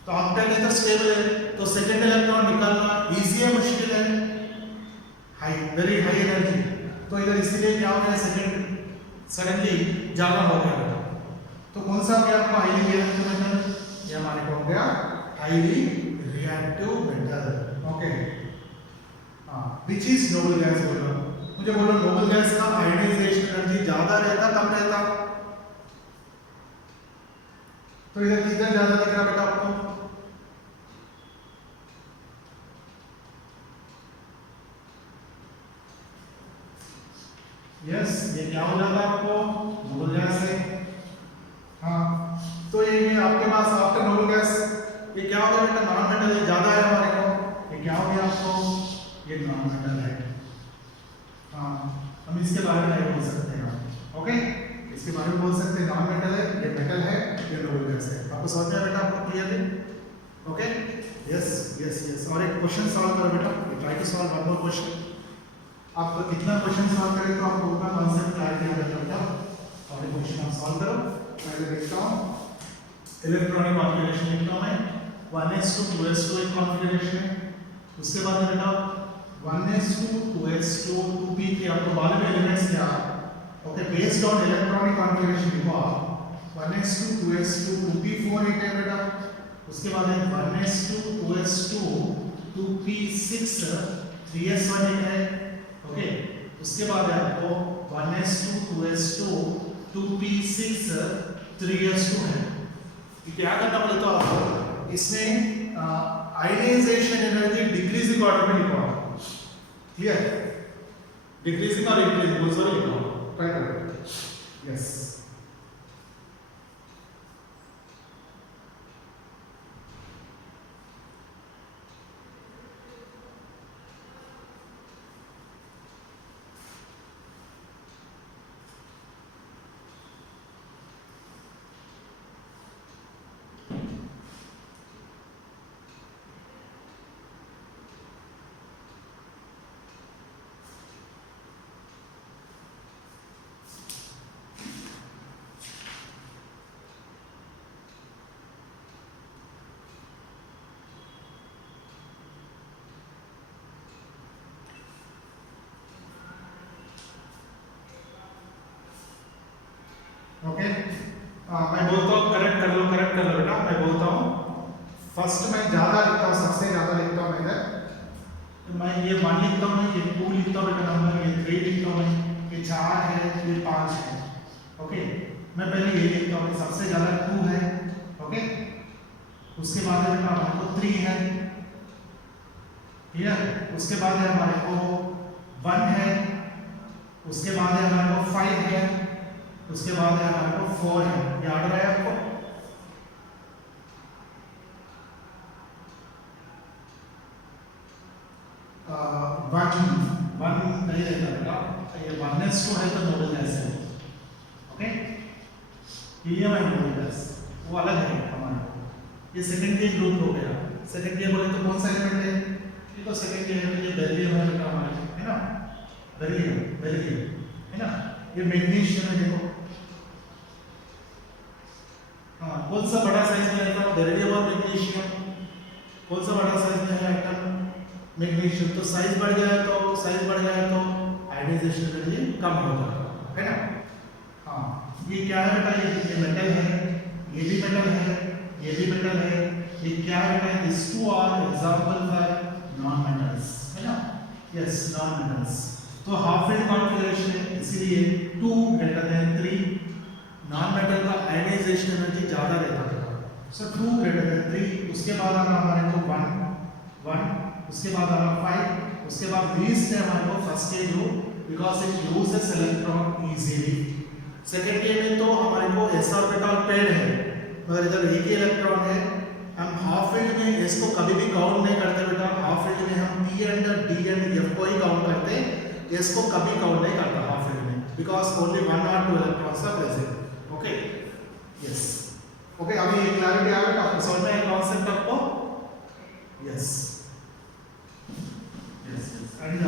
तो ऑक्टेट इधर स्टेबल है, तो सेकंड इलेक्ट्रॉन निकालना इजी है मुश्किल है, हाई वेरी हाई एनर्जी, तो इधर इसीलिए क्या हो गया, सेकंड सडनली ज्यादा हो गया बेटा। तो कौन सा हो गया आपका हाईली रिएक्टिव मेटल, ये हमारे को हो गया हाईली रिएक्टिव मेटल। ओके, हाँ, विच इज नोबल गैस बोलो, मुझे बोलो नोबल गैस का आयनाइजेशन एनर्जी ज्यादा रहता कम रहता, तो इधर किधर ज्यादा दिख रहा बेटा आपको, यस, ये क्या हो जाता आपको, नोबल गैस है। हाँ, तो ये आपके पास आफ्टर नोबल गैस ये क्या हो गया बेटा, नॉन मेटल है, ज्यादा है हमारे को, ये क्या हो गया आपको, ये नॉन मेटल है। हाँ, हम इसके बारे में नहीं बोल सकते हैं, ओके, इसके बारे में बोल सकते हैं नॉन मेटल है, ये मेटल है, ये नोबल गैस है। आपको समझ में आया बेटा, आपको clearly, okay. Yes yes yes, और एक क्वेश्चन सॉल्व करो बेटा, try to solve one more question. आप कितना क्वेश्चन सॉल्व करें तो आपको उतना कॉन्सेप्ट क्लैरिटी आ जाता है। और एक क्वेश्चन आप सॉल्व करो, पहले देखता हूँ इलेक्ट्रॉनिक कॉन्फ़िगरेशन लिखता हूँ मैं, 1s2 2s2 एक कॉन्फ़िगरेशन है, उसके बाद बेटा 1s2 2s2 2p3, आपको मालूम है एलिमेंट्स क्या, okay, based on electronic configuration लिखो आप, 1s2 2s2 2p4 एक है बेटा, उसके बाद है 1s2 2s2 2p6 3s1 एक है, ओके, उसके बाद है आपको 1s2 2s2 2p6 3s2 है। क्या करना बोले तो आपको इसमें आयनाइजेशन एनर्जी डिक्रीजिंग ऑर्डर में लिखो आप, क्लियर, डिक्रीजिंग और इंक्रीजिंग बोल सो लिखो, ट्राई करो। यस, मैं बोलता हूँ करेक्ट कर लो बेटा। मैं बोलता हूँ फर्स्ट मैं ज़्यादा लिखता हूँ, सबसे ज़्यादा लिखता हूँ इधर। तो मैं ये 1 लिखता हूँ, ये 2 लिखता हूँ बेटा नंबर, ये 3 लिखता हूँ, ये 4 है, ये 5 है। ओके, मैं पहले ये लिखता हूँ, सबसे ज़्यादा 2 है। ओके, उसके बाद है बेटा हमारे को 3 है, क्लियर। उसके बाद है हमारे को 1 है, उसके बाद है हमारे को 5 है, उसके बाद है हमारे को 4 है। याद रहा है आपको? वन नहीं रहता बेटा, ये 1s2 है तो नोबल गैस है। ओके, हीलियम है नोबल गैस, वो अलग है हमारे। ये सेकेंडरी ग्रुप हो गया। सेकेंडरी बोले तो कौन सा एलिमेंट है? ये तो सेकेंडरी है, ये बेरिलियम है बेटा हमारे, है ना, बेरिलियम है ना। ये मैग्नीशियम है, देखो। हाँ, कौन सा बड़ा साइज में रहता है? बेरिलियम और मैग्नीशियम। कौन सा बड़ा साइज में है एटम? मैग्नीशियम। तो साइज बढ़ जाए तो आयनाइजेशन एनर्जी कम हो जाता है ना। हाँ, ये क्या है बेटा? ये मेटल है, ये भी मेटल है, ये भी मेटल है। ये क्या है बेटा? This two are example for non metals, है ना। Yes, non metals. तो हाफ फील्ड कॉन्फ़िगरेशन है, इसीलिए 2 ग्रेटर देन 3। नॉन मेटल का आयनाइजेशन एनर्जी ज्यादा रहता है, सो 2 ग्रेटर देन 3। उसके बाद आना हमारे को 1, उसके बाद आना 5, उसके बाद लीस्ट है हमारे को फर्स्ट के group, because it loses electron easily. Second के में तो हमारे को s ऑर्बिटल पेड है, मगर इधर एक ही इलेक्ट्रॉन है। हम हाफ फील्ड में इसको कभी भी काउंट नहीं करते बेटा। हाफ फील्ड में हम p and d and f को ही काउंट करते हैं, इसको कभी काउंट नहीं करता हाफ फील्ड में, बिकॉज ओनली 1 और 2 electrons are present. Okay, yes. Okay, अभी ये क्लैरिटी आ गया आपको? समझ में आया कॉन्सेप्ट आपको? यस, and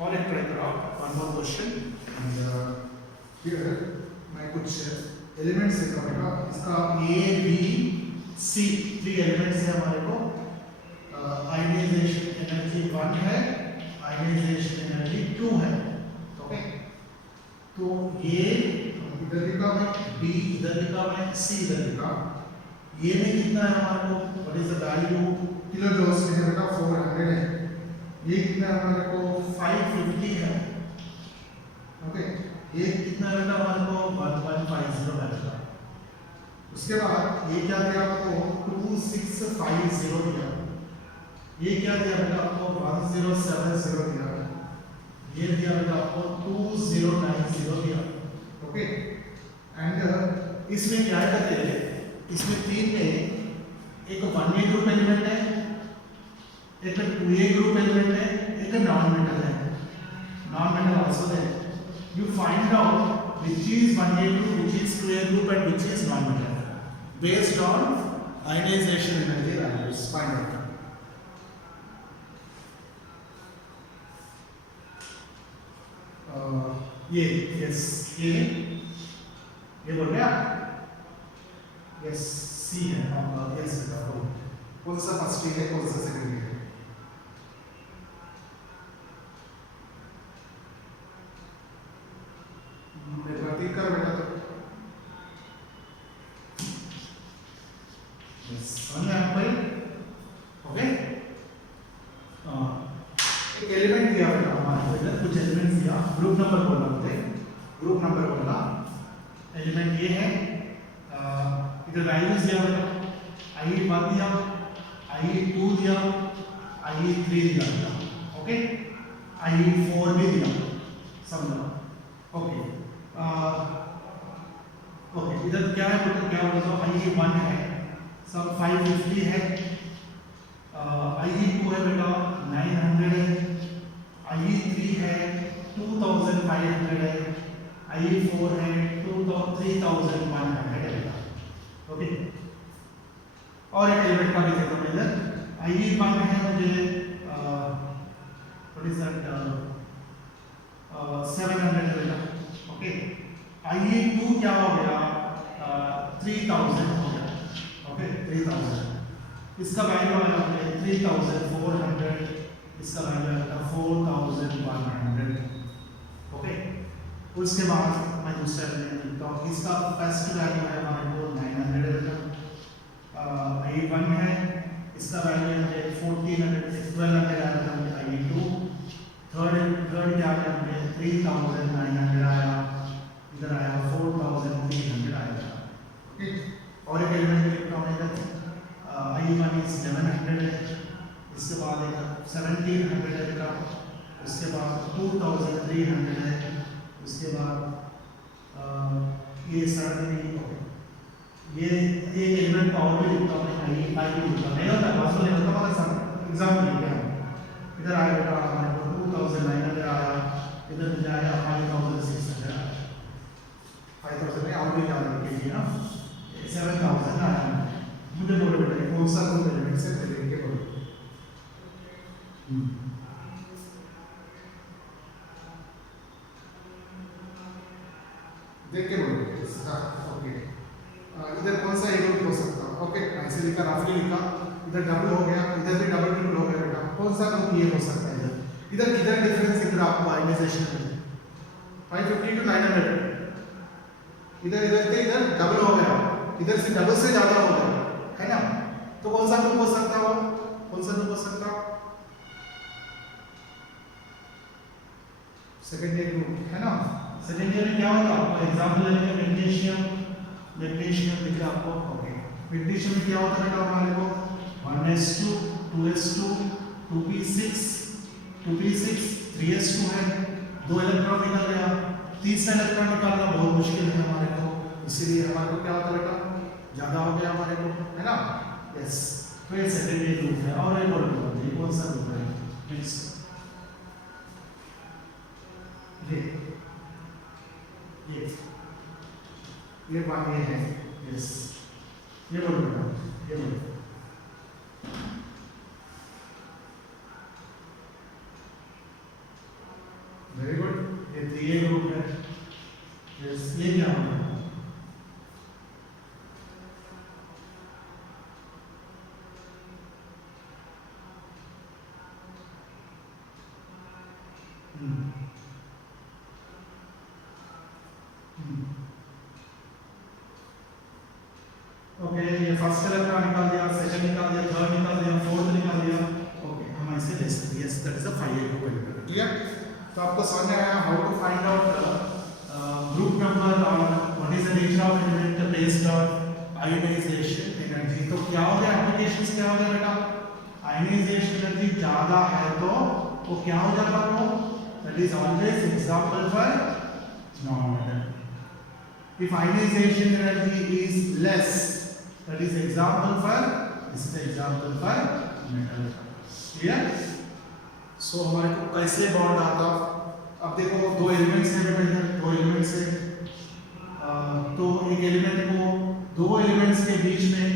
और एक ट्राई करो, one more question. And here मैं कुछ एलिमेंट्स लिखा बेटा। इसका A B C 3 एलिमेंट्स है हमारे को। आयनाइजेशन एनर्जी 1 है, आयनाइजेशन एनर्जी 2 है। ओके, तो ये इधर लिखा मैं, B इधर लिखा मैं, C इधर लिखा। ये में कितना है हमारे को? What is the value? Kilo joules में है बेटा, 400 है। ये कितना हमारे को? 550 है। ओके, ये कितना बेटा हमारे को? 1150 बैठा। उसके बाद ये क्या दिया आपको? 2650 दिया। ये क्या दिया बेटा आपको? 1070 दिया। ये दिया बेटा आपको 2090 दिया। ओके, एंड इसमें क्या करते हैं? इसमें 3 में एक 1A ग्रुप एलिमेंट है, एक 2A ग्रुप एलिमेंट है, एक नॉन मेटल है। Non metal also there. You find out which is 1A group, which is 2A group, and which is non metal based on ionization energy values. Find out. ये yes, ये बोल गया? Yes, C है आपका। yes बेटा, कौन सा first है, कौन सा सेकंड है? प्रतीक कर बेटा। तो समझ में आया भाई? ओके, एक एलिमेंट दिया बेटा हमारे को, इधर कुछ एलिमेंट्स दिया। ग्रुप नंबर बोलना होते, ग्रुप नंबर बोलना। एलिमेंट ये है, इधर वैल्यूज दिया बेटा। IE1 दिया, IE2 दिया, IE3 दिया बेटा। ओके, IE4 भी दिया, समझो। ओके, ओके, इधर क्या है बेटा? क्या बोलते हो? IE1 है, सब 550 है। IE2 है बेटा 900 है। IE3 है 2500 है। IE4 है 3100 है बेटा। ओके, और एक एलिमेंट का भी देखो इधर। IE1 है मुझे व्हाट इज दैट 700 बेटा। ओके, IE2 क्या हो गया? 3000 हो गया। ओके, 3000। इसका वैल्यू आया मुझे 3400, इसका वैल्यू आया 4100। ओके, उसके बाद मैं दूसरा एलिमेंट लिखता हूँ। इसका फर्स्ट वैल्यू है हमारा 900 है बेटा। I1 है, इसका वैल्यू है 1200 आया था I2। थर्ड क्या आया हमने 3900 आया, इधर आया 4300 आया था। ओके, और एक एलिमेंट लिखता हूँ इधर I1 इज 1100 है, इसके बाद एक 1700 है बेटा, उसके बाद 2300 है, उसके बाद ये सडनली ये एलिमेंट पावर भी लिखता हूँ आई भी लिखता हूँ, नहीं होता बस नहीं होता मगर सब एग्जांपल लेके हम इधर आया बेटा हमारे को 2900 आया, इधर मिल जाएगा 5600 आया, 5000 में और भी ज्यादा लिखिए ना 7000 आया। मुझे बोलो बेटा कौन सा रूल एलिमेंट से देख के बोलो। देख के बोलो। ओके, इधर कौन सा एक हो सकता है? ओके, ऐसे लिखा, रफली लिखा, इधर डबल हो गया, इधर भी डबल ट्रिपल हो गया बेटा, कौन सा ग्रुप ये हो सकता है? इधर किधर डिफरेंस दिख रहा है आपको आयनाइजेशन में? 550 to 900, इधर से इधर डबल हो गया, इधर से डबल से ज्यादा हो गया, है ना? तो कौन सा ग्रुप हो सकता है? कौन सा ग्रुप हो सकता है? सेकेंडरी ग्रुप, है ना? सेकेंडरी में क्या होगा? आपका एग्जांपल लेंगे मैग्नीशियम दिख रहा आपको। ओके, मैग्नीशियम में क्या होता है बेटा हमारे को 1s2 2s2 2p6 3s2 है, 2 इलेक्ट्रॉन निकल गया, तीसरा इलेक्ट्रॉन निकालना बहुत मुश्किल है हमारे को, इसीलिए हमारे को क्या होता है बेटा ज्यादा हो गया हमारे को, है ना? यस, तो ये सेकेंडरी ग्रुप है। और एक और ग्रुप है, कौन सा ग्रुप है? नेक्स्ट ये बात ये है। यस, ये बोलो बेटा, ये बोलो। वेरी गुड, ये 3A ग्रुप है। यस, ये क्या होगा? ओके, ये फर्स्ट इलेक्ट्रॉन निकाल दिया, सेकंड निकाल दिया, थर्ड निकाल दिया, फोर्थ निकाल दिया। ओके, हम ऐसे ले सकते हैं। Yes, that is a 5A group element. Clear? तो आपको समझ में आया how to find out group number और what is the nature of element based on ionization energy. तो क्या हो गया एप्लीकेशंस, क्या हो गया बेटा? आयोनाइजेशन एनर्जी ज्यादा है तो वो क्या हो जाता है? That is always example for non-metal. If ionization energy is less, that is example for, this is the example for metal. Clear? So हमारे को कैसे बॉन्ड आता? अब देखो दो एलिमेंट्स हैं बेटा, इधर दो एलिमेंट्स हैं, तो एक एलिमेंट को दो एलिमेंट्स के बीच में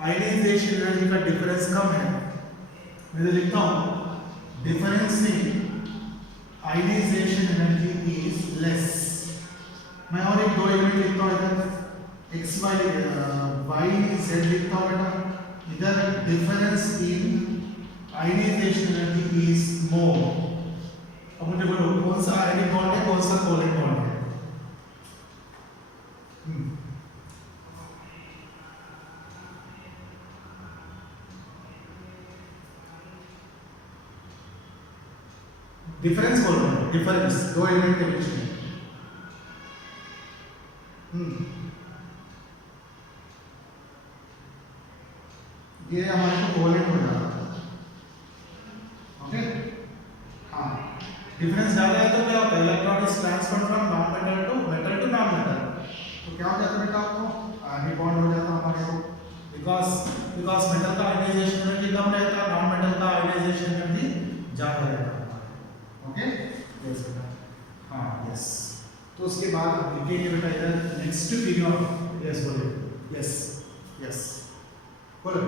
आयनाइजेशन एनर्जी का डिफरेंस कम है, मैं लिखता हूँ difference in ionization energy is less. मैं और एक दो एलिमेंट लिखता हूँ इधर x y z लिखता हूँ बेटा, इधर difference in ionization energy is more. अब मुझे बोलो कौन सा आयनिक बॉन्ड है, कौन सा कोवैलेंट बॉन्ड है? डिफरेंस बोल रहा हूँ, डिफरेंस दो एलिमेंट के बीच में। ये हमारे को कोवैलेंट हो जाता है। ओके, हाँ, डिफरेंस ज्यादा है तो क्या होता है? Electron is transferred from non metal to non metal, तो क्या हो जाता है बेटा आपको? आयनिक बॉन्ड हो जाता है हमारे को, बिकॉज मेटल का आयनाइजेशन एनर्जी कम रहता है, नॉन मेटल का आयनाइजेशन एनर्जी ज्यादा रहता है। ओके, यस बेटा, हाँ यस। तो उसके बाद लिखेंगे बेटा इधर नेक्स्ट पीरियड। यस बोलो, यस यस बोलो।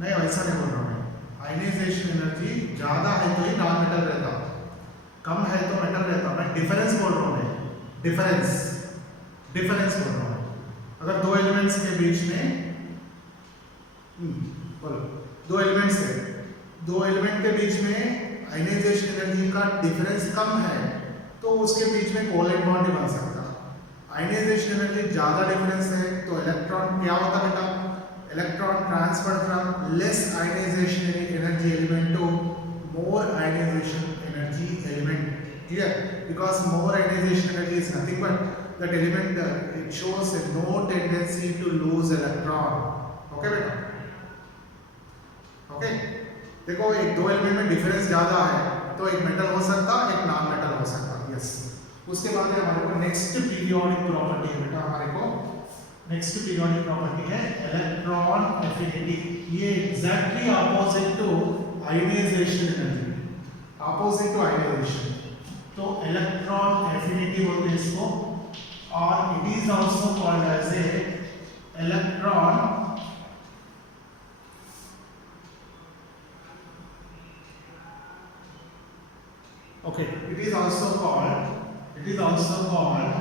नहीं, ऐसा नहीं बोल रहा मैं, आयनाइजेशन एनर्जी ज्यादा है तो ही नॉन मेटल रहता, कम है तो मेटल रहता। मैं डिफरेंस बोल रहा हूँ, मैं डिफरेंस बोल रहा हूँ। अगर दो एलिमेंट्स के बीच में बोलो, दो एलिमेंट के बीच में आयनाइजेशन एनर्जी का डिफरेंस कम है तो उसके बीच में कोवैलेंट बॉन्ड नहीं बन सकता। आयनाइजेशन एनर्जी ज़्यादा डिफरेंस है तो इलेक्ट्रॉन क्या होता बेटा, electron transfer from less ionization energy element to more ionization energy element. Here, because more ionization energy is nothing but that element it shows no tendency to lose electron. Okay बेटा, okay देखो एक दो element में difference ज्यादा है तो एक metal हो सकता एक नॉन मेटल हो सकता। यस, उसके बाद है हमारे को नेक्स्ट पीरियोडिक प्रॉपर्टी है बेटा, हमारे को नेक्स्ट पीरियोडिक प्रॉपर्टी है इलेक्ट्रॉन एफिनिटी। ये exactly opposite to ionization energy, opposite to ionization, तो इलेक्ट्रॉन एफिनिटी बोलते हैं इसको, और it is also called as a electron it is also called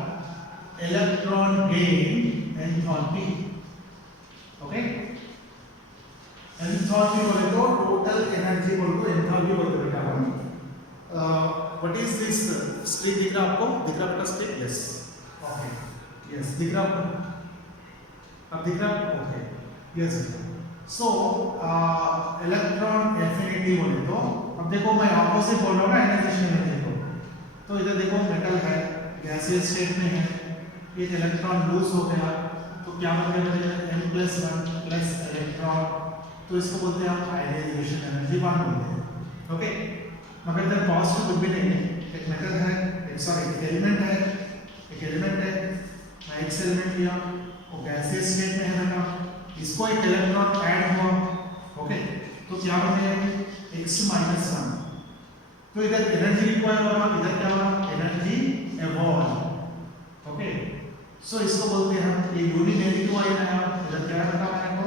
electron gain enthalpy। Okay, enthalpy बोले तो total energy बोल तो एंथैल्पी बोलते बेटा हम। व्हाट इज दिस स्ट्रिंग दिख रहा आपको, दिख रहा बेटा स्ट्रिंग? यस, ओके, यस दिख रहा आपको, अब दिख रहा? Okay, yes. सो इलेक्ट्रॉन एफिनिटी बोले तो अब देखो मैं ऑपोजिट बोल रहा हूँ ना आयनाइजेशन एनर्जी को, तो इधर देखो मेटल है गैसियस स्टेट में है, एक इलेक्ट्रॉन लूज हो गया तो क्या बन गया m+1 प्लस इलेक्ट्रॉन, तो इसको बोलते हैं हम आयनाइजेशन एनर्जी 1 बोलते हैं। ओके, मगर इधर पॉजिटिव कुछ भी नहीं है, एक मेटल है, एक सॉरी एक एलिमेंट है, मैं एक्स एलिमेंट लिया वो गैसियस स्टेट में है बेटा, इसको एक इलेक्ट्रॉन ऐड हुआ, ओके, तो क्या बन गया x-1, तो इधर एनर्जी रिक्वायर होगा, इधर क्या होगा एनर्जी एवॉल्व। ओके, सो इसको बोलते हैं हम ये यूनि नेगेटिव आयन है, इधर क्या रखा है आपको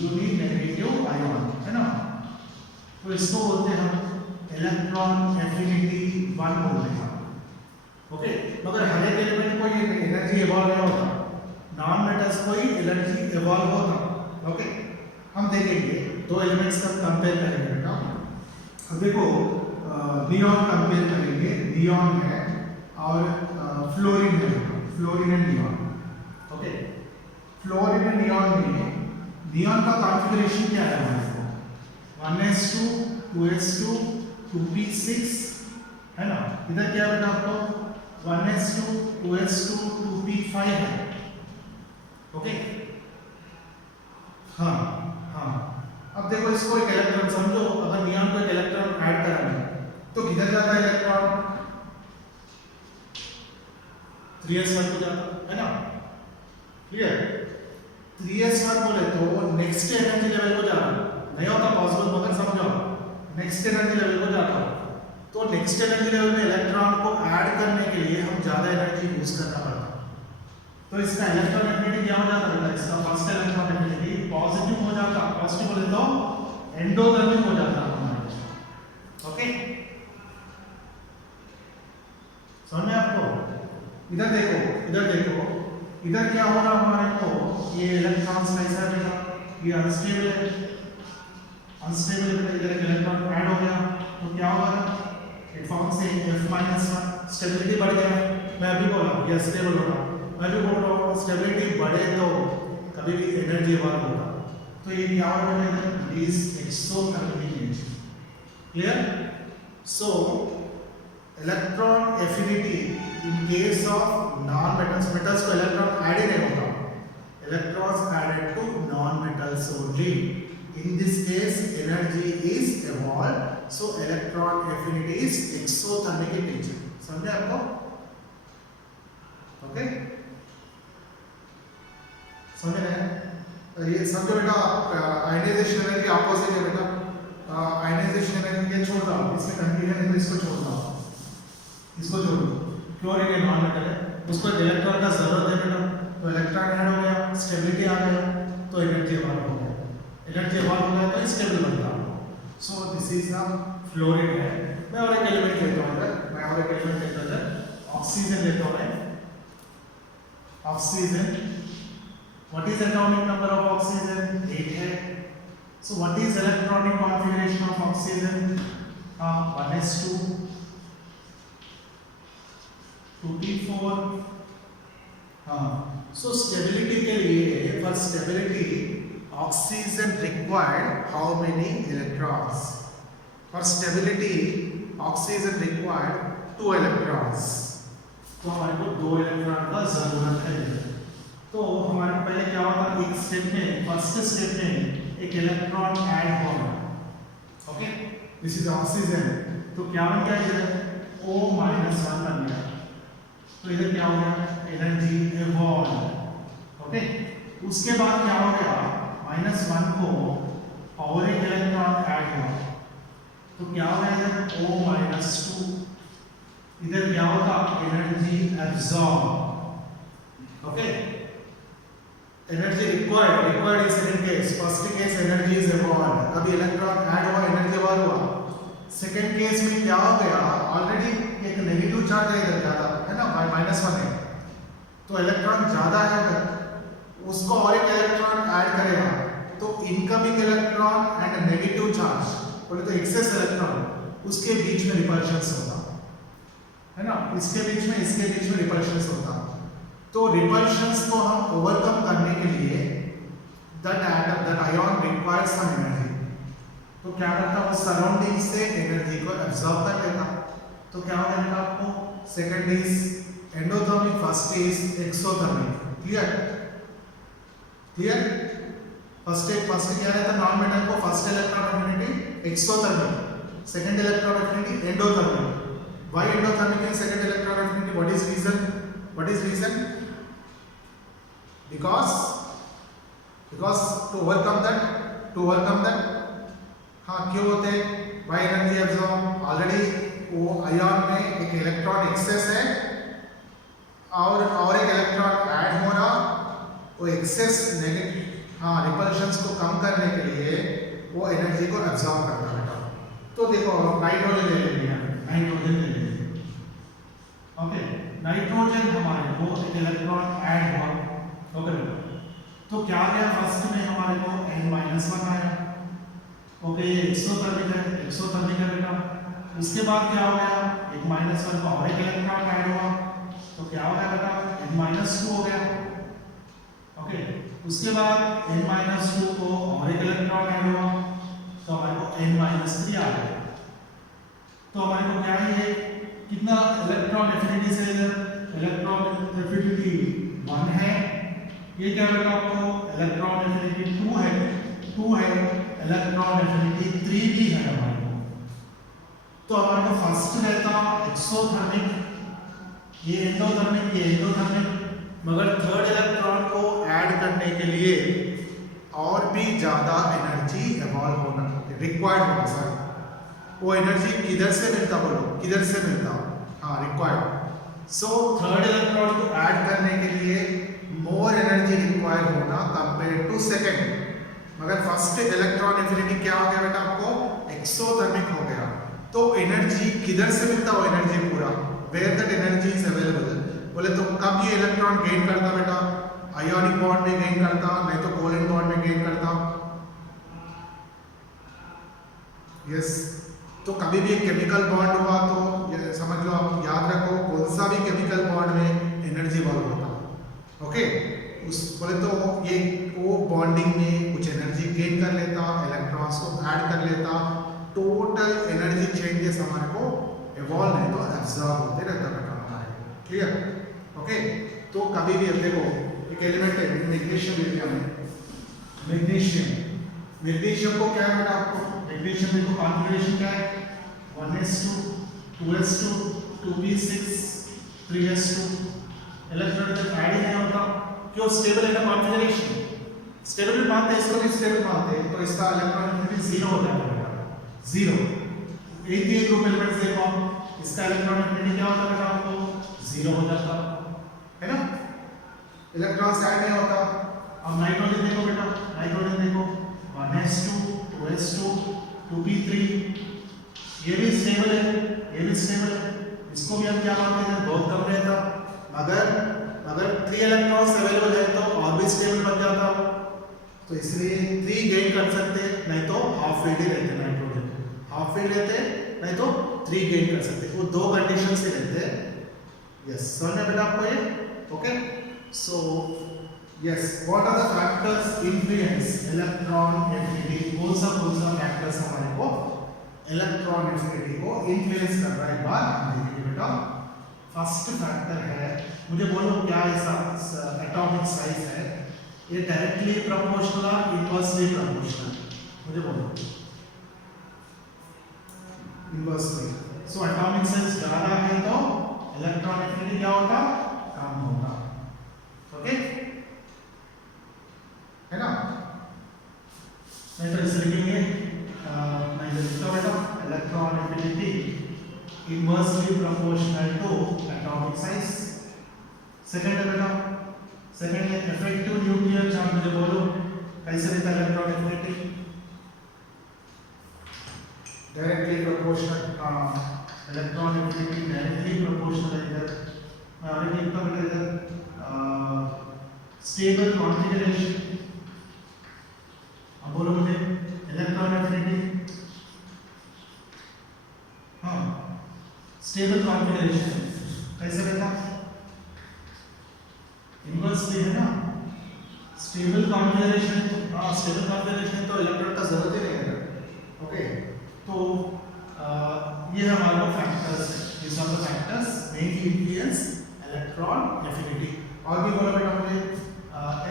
यूनि नेगेटिव आयन है ना, तो इसको बोलते हैं हम इलेक्ट्रॉन एफिनिटी 1 बोलते हैं। ओके, मगर हर एक एलिमेंट को ये एनर्जी एवॉल्व नहीं होता, नॉन मेटल्स को ही एनर्जी एवॉल्व होता। ओके, हम देखेंगे दो एलिमेंट्स का कंपेयर करेंगे बेटा। अब देखो नियॉन कंपेयर करेंगे, नियॉन है और फ्लोरीन है, fluorine and neon. Okay, fluorine and neon में नियॉन का कॉन्फ़िगरेशन क्या है हमारे को 1s2 2s2 2p6 है ना, इधर क्या बेटा आपको 1s2 2s2 2p5 है। ओके, हाँ हाँ, अब देखो इसको एक इलेक्ट्रॉन समझो, अगर नियॉन को एक इलेक्ट्रॉन ऐड कराएंगे तो किधर जाता है इलेक्ट्रॉन 3s1 को जाता है ना, क्लियर? 3s1 बोले तो नेक्स्ट एनर्जी लेवल को जाना नहीं होता पॉसिबल, मगर समझो नेक्स्ट एनर्जी लेवल को जाता, तो नेक्स्ट एनर्जी लेवल में इलेक्ट्रॉन को ऐड करने के लिए हम ज्यादा एनर्जी यूज करना पड़ता, तो इसका इलेक्ट्रॉन एफिनिटी क्या हो जाता है, इसका फर्स्ट इलेक्ट्रॉन एफिनिटी पॉजिटिव हो जाता, पॉजिटिव बोले तो एंडोथर्मिक हो जाता हमारा। ओके, समझ में आपको? इधर देखो इधर क्या हो रहा हमारे को, ये इलेक्ट्रॉन्स कैसा है, ये अनस्टेबल है, इधर एक इलेक्ट्रॉन ऐड हो गया तो क्या होगा, it forms a F-1, stability बढ़ गया, मैं अभी बोला ये स्टेबल होगा, मैं भी बोल रहा हूँ स्टेबिलिटी बढ़े तो कभी भी एनर्जी एवॉल्व होगा, तो ये क्या होगा is exothermic. Clear? So electron affinity in case of non metals, metals को इलेक्ट्रॉन ऐड ही नहीं होता, electrons added to non metals only, in this case energy is evolved, so electron affinity is exothermic in nature। समझे आपको? Okay, समझ रहे हैं? ये समझो बेटा, आयनाइजेशन एनर्जी ऑपोजिट है बेटा, आयनाइजेशन एनर्जी ये छोड़ दो, इसमें कंफ्यूजन है तो इसको छोड़ दो, इसको छोड़ दो, क्लोरीन है नॉन मेटल है, उसको इलेक्ट्रॉन का जरूरत है बेटा, तो इलेक्ट्रॉन ऐड हो गया, स्टेबिलिटी आ गया, तो एनर्जी एवॉल्व हो गया, एनर्जी एवॉल्व हो गया तो स्टेबल बनता है। So this is the fluorine है। मैं और एक एलिमेंट लेता हूँ इधर, मैं और एक एलिमेंट लेता हूँ इधर, ऑक्सीजन लेता हूँ मैं, oxygen, what is atomic number of oxygen 8 है। So what is electronic configuration of oxygen, हाँ 1s2 2p4 हाँ सो स्टेबिलिटी के लिए for stability oxygen required how many electrons for stability oxygen required 2 electrons तो हमारे को 2 इलेक्ट्रॉन का जरूरत है तो हमारे पहले क्या होता है एक स्टेप में फर्स्ट स्टेप में एक इलेक्ट्रॉन ऐड होगा ओके दिस इज ऑक्सीजन तो क्या बन गया इधर O-1 बन गया तो इधर क्या हो गया एनर्जी इवॉल्व ओके उसके बाद क्या हो गया -1 को और एक इलेक्ट्रॉन ऐड हुआ तो क्या हो गया इधर O-2 इधर क्या होता energy absorb okay energy required is second case first case energy is evolve अभी इलेक्ट्रॉन ऐड हुआ एनर्जी इवॉल्व हुआ सेकंड केस में क्या हो गया ऑलरेडी एक नेगेटिव चार्ज है इधर ज्यादा है ना -1 है तो इलेक्ट्रॉन ज्यादा है उधर उसको और एक इलेक्ट्रॉन ऐड करेगा तो incoming electron and negative charge बोले तो एक्सेस इलेक्ट्रॉन उसके बीच में रिपल्शंस होता है ना इसके बीच में रिपल्शंस होता तो रिपल्शंस को हम ओवरकम करने के लिए that ion requires some energy तो क्या करता वो सराउंडिंग से एनर्जी को एब्जॉर्ब कर लेता तो क्या हो जाएगा आपको second is endothermic first is exothermic clear first क्या रहता नॉन मेटल को first electron affinity exothermic second electron affinity endothermic why endothermic is second electron affinity what is reason because to overcome that हाँ क्यों होते why energy absorb already वो ion में एक electron access है और एक इलेक्ट्रॉन ऐड हो रहा वो एक्सेस नेगेटिव हाँ रिपल्शंस को कम करने के लिए वो एनर्जी को एब्जॉर्ब करता बेटा तो देखो नाइट्रोजन ले लेंगे नाइट्रोजन ले लेंगे ओके नाइट्रोजन हमारे को एक इलेक्ट्रॉन ऐड हुआ ओके तो क्या गया फर्स्ट में हमारे को N-1 आया ओके ये एक्सोथर्मिक है बेटा उसके बाद क्या हो गया एक -1 का और एक इलेक्ट्रॉन ऐड हुआ तो क्या हो गया बेटा N-2 हो गया ओके उसके बाद N-2 को और एक इलेक्ट्रॉन ऐड हुआ तो हमारे को N-3 आ गया तो हमारे को क्या है कितना इलेक्ट्रॉन एफिनिटी से इधर इलेक्ट्रॉन एफिनिटी 1 है ये क्या बेटा आपको इलेक्ट्रॉन एफिनिटी 2 है इलेक्ट्रॉन एफिनिटी 3 भी है हमारे को तो हमारे को फर्स्ट रहता एक्सोथर्मिक ये एंडोथर्मिक मगर थर्ड इलेक्ट्रॉन को ऐड करने के लिए और भी ज्यादा एनर्जी इवॉल्व होना रिक्वायर्ड होगा सर वो एनर्जी किधर से मिलता हाँ रिक्वायर्ड सो थर्ड इलेक्ट्रॉन को ऐड करने के लिए मोर एनर्जी रिक्वायर्ड होना कंपेयर टू सेकंड मगर फर्स्ट इलेक्ट्रॉन एफिनिटी क्या हो गया बेटा आपको एक्सोथर्मिक हो गया तो एनर्जी किधर से मिलता वो एनर्जी पूरा where that energy is available बोले तो कब ये इलेक्ट्रॉन गेन करता बेटा आयोनिक बॉन्ड में गेन करता नहीं तो कोवेलेंट बॉन्ड में गेन करता यस तो कभी भी एक केमिकल बॉन्ड हुआ तो समझ लो आप याद रखो कौन सा भी केमिकल बॉन्ड में एनर्जी इवॉल्व होता ओके उस बोले तो ये वो बॉन्डिंग में कुछ एनर्जी गेन कर लेता इलेक्ट्रॉन्स को ऐड कर लेता टोटल एनर्जी चेंजेस हमारे को इवॉल्व नहीं तो एब्जॉर्ब होते रहता बेटा हमारे क्लियर ओके तो कभी भी देखो एक एलिमेंट है मैग्नीशियम को क्या है बेटा आपको मैग्नीशियम देखो कॉन्फ़िगरेशन क्या है 1s2 2s2 2p6 3s2 electron तक ऐड ही नहीं होता क्यों स्टेबल है ना कॉन्फ़िगरेशन स्टेबल मानते हैं इसको भी स्टेबल मानते हैं तो इसका इलेक्ट्रॉन एफिनिटी 0 हो जाएगा 0 एक ग्रुप एलिमेंट्स देखो इसका इलेक्ट्रॉन एफिनिटी क्या होता है आपको 0 हो जाता है ना इलेक्ट्रॉन ऐड नहीं होता अब नाइट्रोजन देखो बेटा नाइट्रोजन देखो 1s2 2s2 2p3 ये भी स्टेबल है इसको भी हम क्या मानते हैं बहुत कम रहता अगर 3 इलेक्ट्रॉन्स अवेलेबल है तो और भी स्टेबल बन जाता तो इसलिए 3 गेन कर सकते नहीं तो हाफ फील्ड ही रहते नाइट्रोजन हाफ फील्ड रहते नहीं तो 3 गेन कर सकते, वो दो कंडीशन से रहते हैं। यस, समझ में बेटा आपको ये? Okay, so yes, what are the factors influence electron affinity? कौन सा फैक्टर्स हमारे को इलेक्ट्रॉन एफिनिटी को इन्फ्लुएंस कर रहा है? एक बार देखिए बेटा, फर्स्ट फैक्टर है, मुझे बोलो क्या ऐसा एटॉमिक साइज है, ये डायरेक्टली प्रोपोर्शनल और इनवर्सली प्रोपोर्शनल? मुझे बोलो इनवर्सली। सो एटॉमिक साइज ज्यादा है तो इलेक्ट्रॉन एफिनिटी क्या होगा? कम होगा। ओके, है ना? नहीं तो इसे लिखेंगे, मैं इसे लिखता हूं बेटा, electron affinity inversely proportional to atomic size. Second है बेटा, सेकंड है इफेक्टिव न्यूक्लियर चार्ज। मुझे बोलो कैसे रहता है electron affinity? Directly proportional, electron affinity directly proportional है इधर। मैं आगे लिखता हूं बेटा इधर स्टेबल कॉन्फिगरेशन। अब बोलो मुझे इलेक्ट्रॉन एफिनिटी, हाँ स्टेबल कॉन्फिगरेशन कैसे रहता? इनवर्सली है ना, स्टेबल कॉन्फिगरेशन। हाँ स्टेबल कॉन्फिगरेशन तो इलेक्ट्रॉन का जरूरत ही नहीं है। ओके, तो ये हमारे फैक्टर्स है, these are the factors mainly influence electron affinity। और भी बोला बेटा मुझे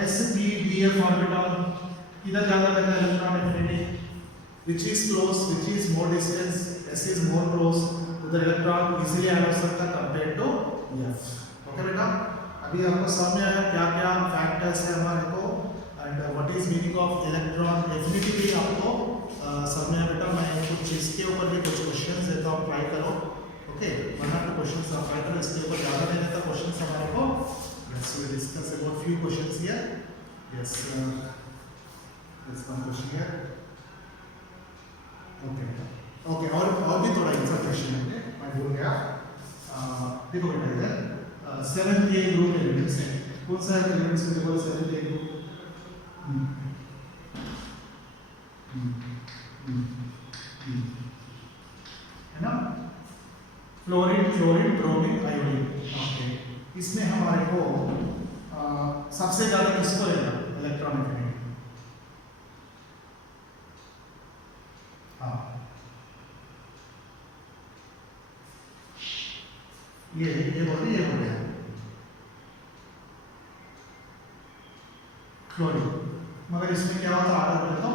sp-df ऑर्बिटल, इधर ज्यादा रहता है electron affinity, which is close, which is more distance, s is more close, उधर इलेक्ट्रॉन इजीली ऐड हो सकता है कंपेयर टू f। ओके बेटा, अभी आपको समझ में आया क्या क्या फैक्टर्स है हमारे को and what is meaning of electron affinity भी आपको समझ में आया बेटा। मैं कुछ इसके ऊपर भी कुछ क्वेश्चंस देता हूँ, ट्राई करो। Okay, one or two questions आप ट्राई करो, इसके ऊपर ज़्यादा नहीं रहता क्वेश्चंस हमारे को। Let's discuss about few questions here. Yes, this one question here. Okay okay, और भी थोड़ा इंफॉर्मेशन है, मैं भूल गया। देखो बेटा इधर 7A ग्रुप एलिमेंट्स है, कौन सा एलिमेंट्स है? देखो 7A ग्रुप, है ना, fluorine, chlorine, bromine, iodine. Okay, इसमें हमारे को सबसे ज्यादा किसको लेना इलेक्ट्रॉन एफिनिटी? हाँ ये बोले क्लोरीन, मगर इसमें क्या होता है? आर्डर बोले तो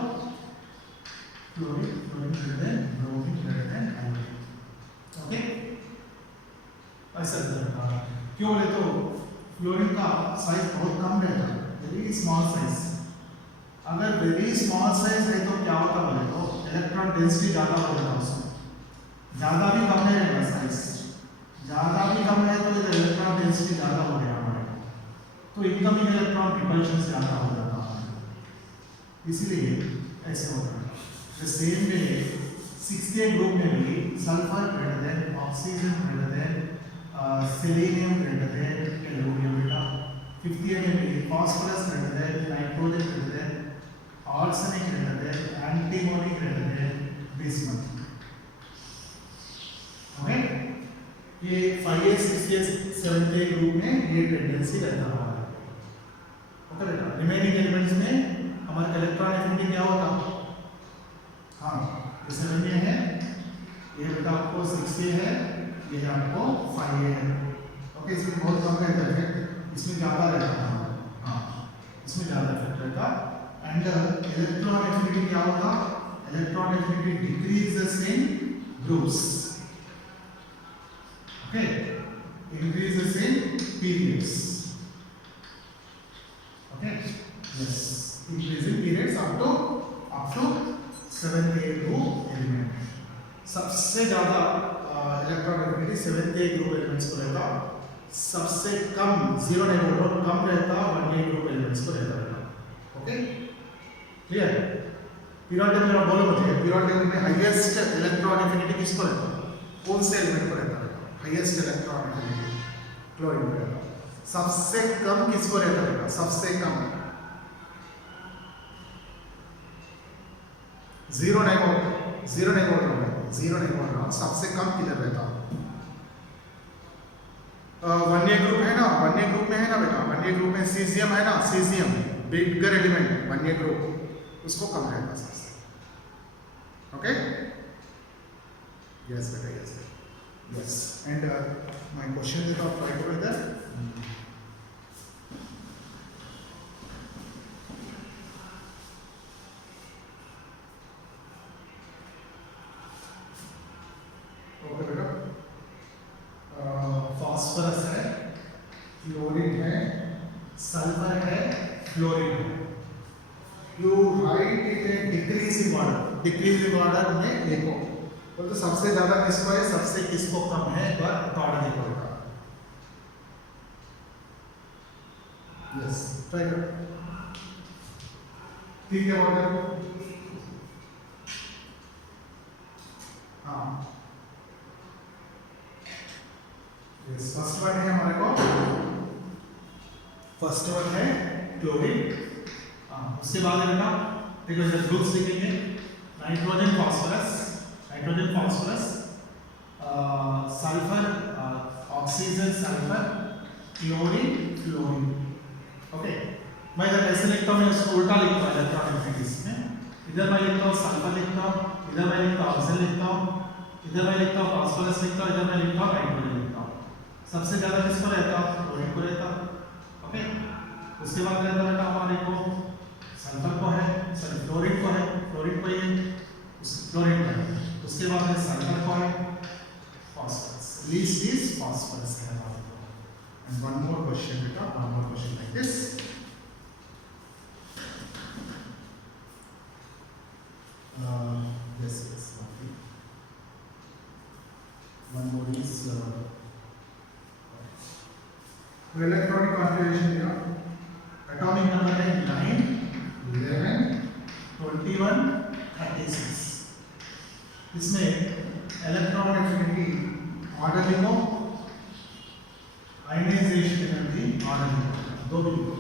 chlorine, chlorine greater than bromine greater than iodine. Okay, ऐसा रहता है। क्यों बोले तो क्लोरीन का साइज बहुत कम रहता है, वेरी स्मॉल साइज। अगर वेरी स्मॉल साइज है तो क्या होता बोले तो इलेक्ट्रॉन डेंसिटी ज्यादा हो जाता है उसमें, ज्यादा भी कम नहीं रहेगा साइज, ज्यादा भी कम है तो इधर इलेक्ट्रॉन डेंसिटी ज्यादा हो गया हमारे, तो इनकमिंग इलेक्ट्रॉन रिपल्शन ज्यादा हो जाता है, इसीलिए ऐसे होता है। The same way 6th group में भी sulphur greater than oxygen greater than selenium greater than tellurium बेटा। 5th में भी phosphorus greater than nitrogen greater than arsenic greater than antimony greater than bismuth. Okay, ये 5A 6A 7A ग्रुप में ये tendency रहता है। ओके बेटा, remaining elements में हमारा इलेक्ट्रॉन एफिनिटी क्या होता? हाँ, ये 7A है, ये बेटा आपको 6A है, ये आपको 5A है। ओके, इसमें बहुत कम रहता है, इसमें ज़्यादा रहता है। हाँ, इसमें ज़्यादा इफेक्ट रहता। एंड इलेक्ट्रॉन एफिनिटी क्या होता? Electron affinity decreases in groups. Okay, increases in periods. Okay, yes, increase in periods up to 7A group element। सबसे ज़्यादा electron affinity 7A group elements को रहता, सबसे कम 0 नहीं बोल रहा, कम रहता 1A ग्रुप एलिमेंट्स को रहता। Okay, clear? पीरियोडिक टेबल में बोलो मुझे, पीरियोडिक टेबल में हाईएस्ट इलेक्ट्रॉन एफिनिटी किसको रहता? कौन से एलिमेंट को रहता? हाईएस्ट इलेक्ट्रॉन एफिनिटी क्लोरीन को रहता। सबसे कम किसको रहता है? सबसे कम 0 नहीं बोल रहा मैं, जीरो नहीं बोल रहा, सबसे कम किधर रहता? वन्य ग्रुप है ना, वन्य ग्रुप में है ना बेटा, वन्य ग्रुप में सीजियम है ना, caesium bigger element one group, उसको कम रहता सबसे। ओके, यस बेटा, yes yes. And my question is of try to इधर फॉस्फोरस है, क्लोरीन है, सल्फर है, फ्लोरीन है। You write it a decreasing order, decreasing order में लिखो, तो सबसे ज्यादा किसको है, सबसे किसको कम है, बट तोड़ नहीं पड़ेगा। यस, ट्राई करो, ठीक है ऑर्डर। हाँ, फर्स्ट वन है हमारे को, फर्स्ट वन है क्लोरीन। उसके बाद है बेटा, देखो इधर ग्रुप्स लिखेंगे, nitrogen phosphorus, nitrogen phosphorus, sulphur oxygen sulphur, chlorine fluorine. Okay, मैं इधर कैसे लिखता हूँ, मैं इसको उल्टा लिखता हूँ इलेक्ट्रॉनिक में, इधर मैं लिखता हूँ सल्फर लिखता हूँ, इधर मैं लिखता हूँ ऑक्सीजन लिखता हूँ, इधर मैं लिखता हूँ फॉस्फोरस लिखता हूँ, इधर मैं लिखता हूँ नाइट्रोजन लिखता हूँ। सबसे ज्यादा किसको रहता है, क्लोरीन को रहता है। ओके, उसके बाद रहता बेटा हमारे को सल्फर को है, सॉरी फ्लोरीन को है, फ्लोरीन को ये फ्लोरीन को है। उसके बाद है सल्फर को है, फॉस्फोरस, लीस्ट इज फॉस्फोरस है हमारे को। एंड वन मोर क्वेश्चन बेटा, one more question like this, yes yes, one more is electronic configuration here, atomic number है 9 11 21 36। इसमें इलेक्ट्रॉन एफिनिटी ऑर्डर लिखो, आयनाइजेशन एनर्जी ऑर्डर लिखो, दो भी लिखो।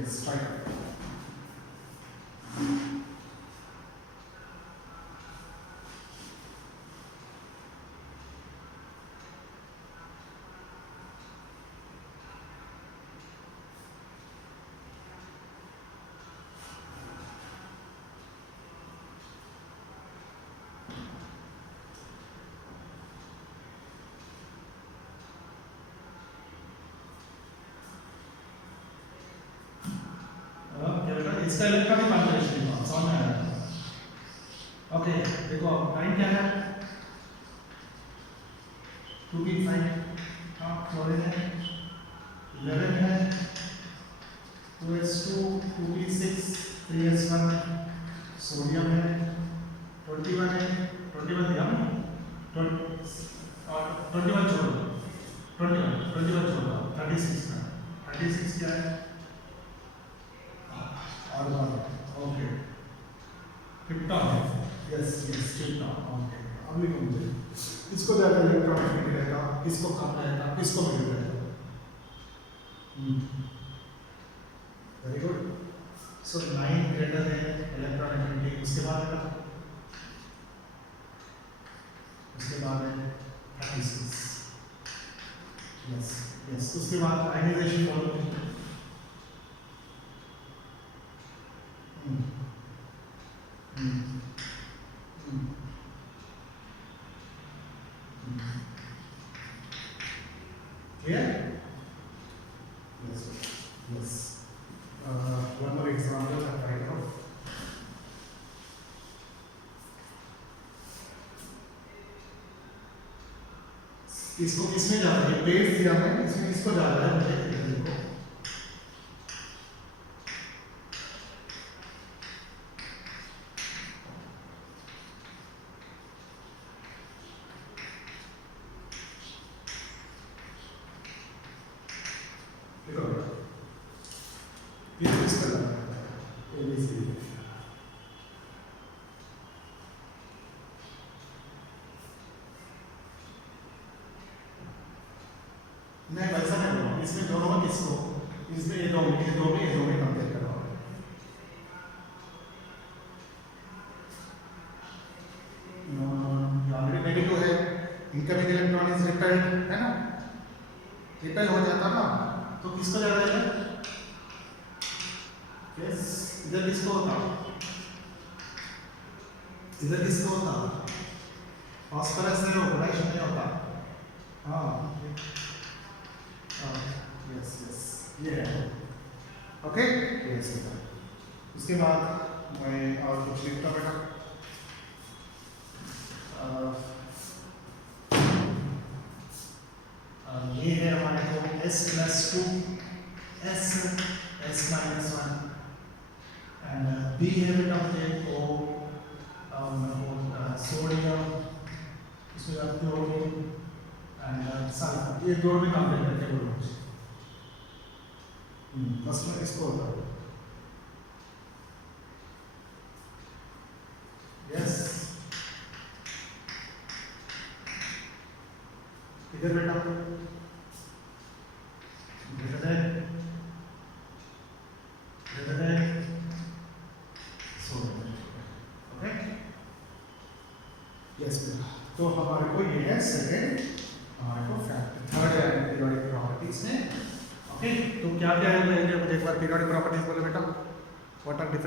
यस, ट्राई करो। इसका इलेक्ट्रॉनिक कॉन्फिगरेशन समझ में आया? ओके, देखो 9 क्या है, 2p5, हाँ क्लोरीन है, 11 है, 2s2 2p6 3s1 सोडियम है, 21 है, 21 दिया ना, 21 छोड़ दो, 21 छोड़ दो, 36 का, 36 क्या है, आर्गन। ओके, क्रिप्टॉन है, यस यस क्रिप्टॉन। ओके, अब लिखो मुझे, किसको ज्यादा इलेक्ट्रॉन एफिनिटी रहेगा, किसको कम रहेगा, किसको मिडिल रहेगा। Very good. सो 9 ग्रेटर है इलेक्ट्रॉन एफिनिटी, उसके बाद है 36। यस यस, उसके बाद आयनाइजेशन बोलो। Clear? Yes. Yes. One more example I try now. इसको किसमें जा रहा है, पेज दिया है, इसमें किसको जा रहा है, मुझे देखो। मैं वैसा नहीं बोलूँ, इसमें दोनों में किसको, इसमें ये दो में कंपेयर कर रहा हूँ। रिपेल्ड, है ना, रिपेल हो जाता ना, तो किसको जाता है? यस, इधर किसको होता? इधर किसको होता? फास्फोरस से हो, पोटेशियम नहीं होता। हाँ, यस यस, ये है, ओके, यस। उसके बाद मैं और कुछ लिखता बेटा। ये है हमारे को S+2, S-1 एंड B है बेटा मुझे को सोडियम, इसके बाद क्लोरीन एंड सल्फर। ये दो में कंप्लीट करके बोलो मुझे। बस मैं इसको होता है, यस। इधर बेटा ओके, यस बेटा। तो हमारे को ये है सेकेंड, हमारे को फैक्ट थर्ड है पीरियोडिक प्रॉपर्टीज में। ओके, तो क्या क्या है मुझे एक बार पीरियोडिक प्रॉपर्टीज बोलो बेटा। What are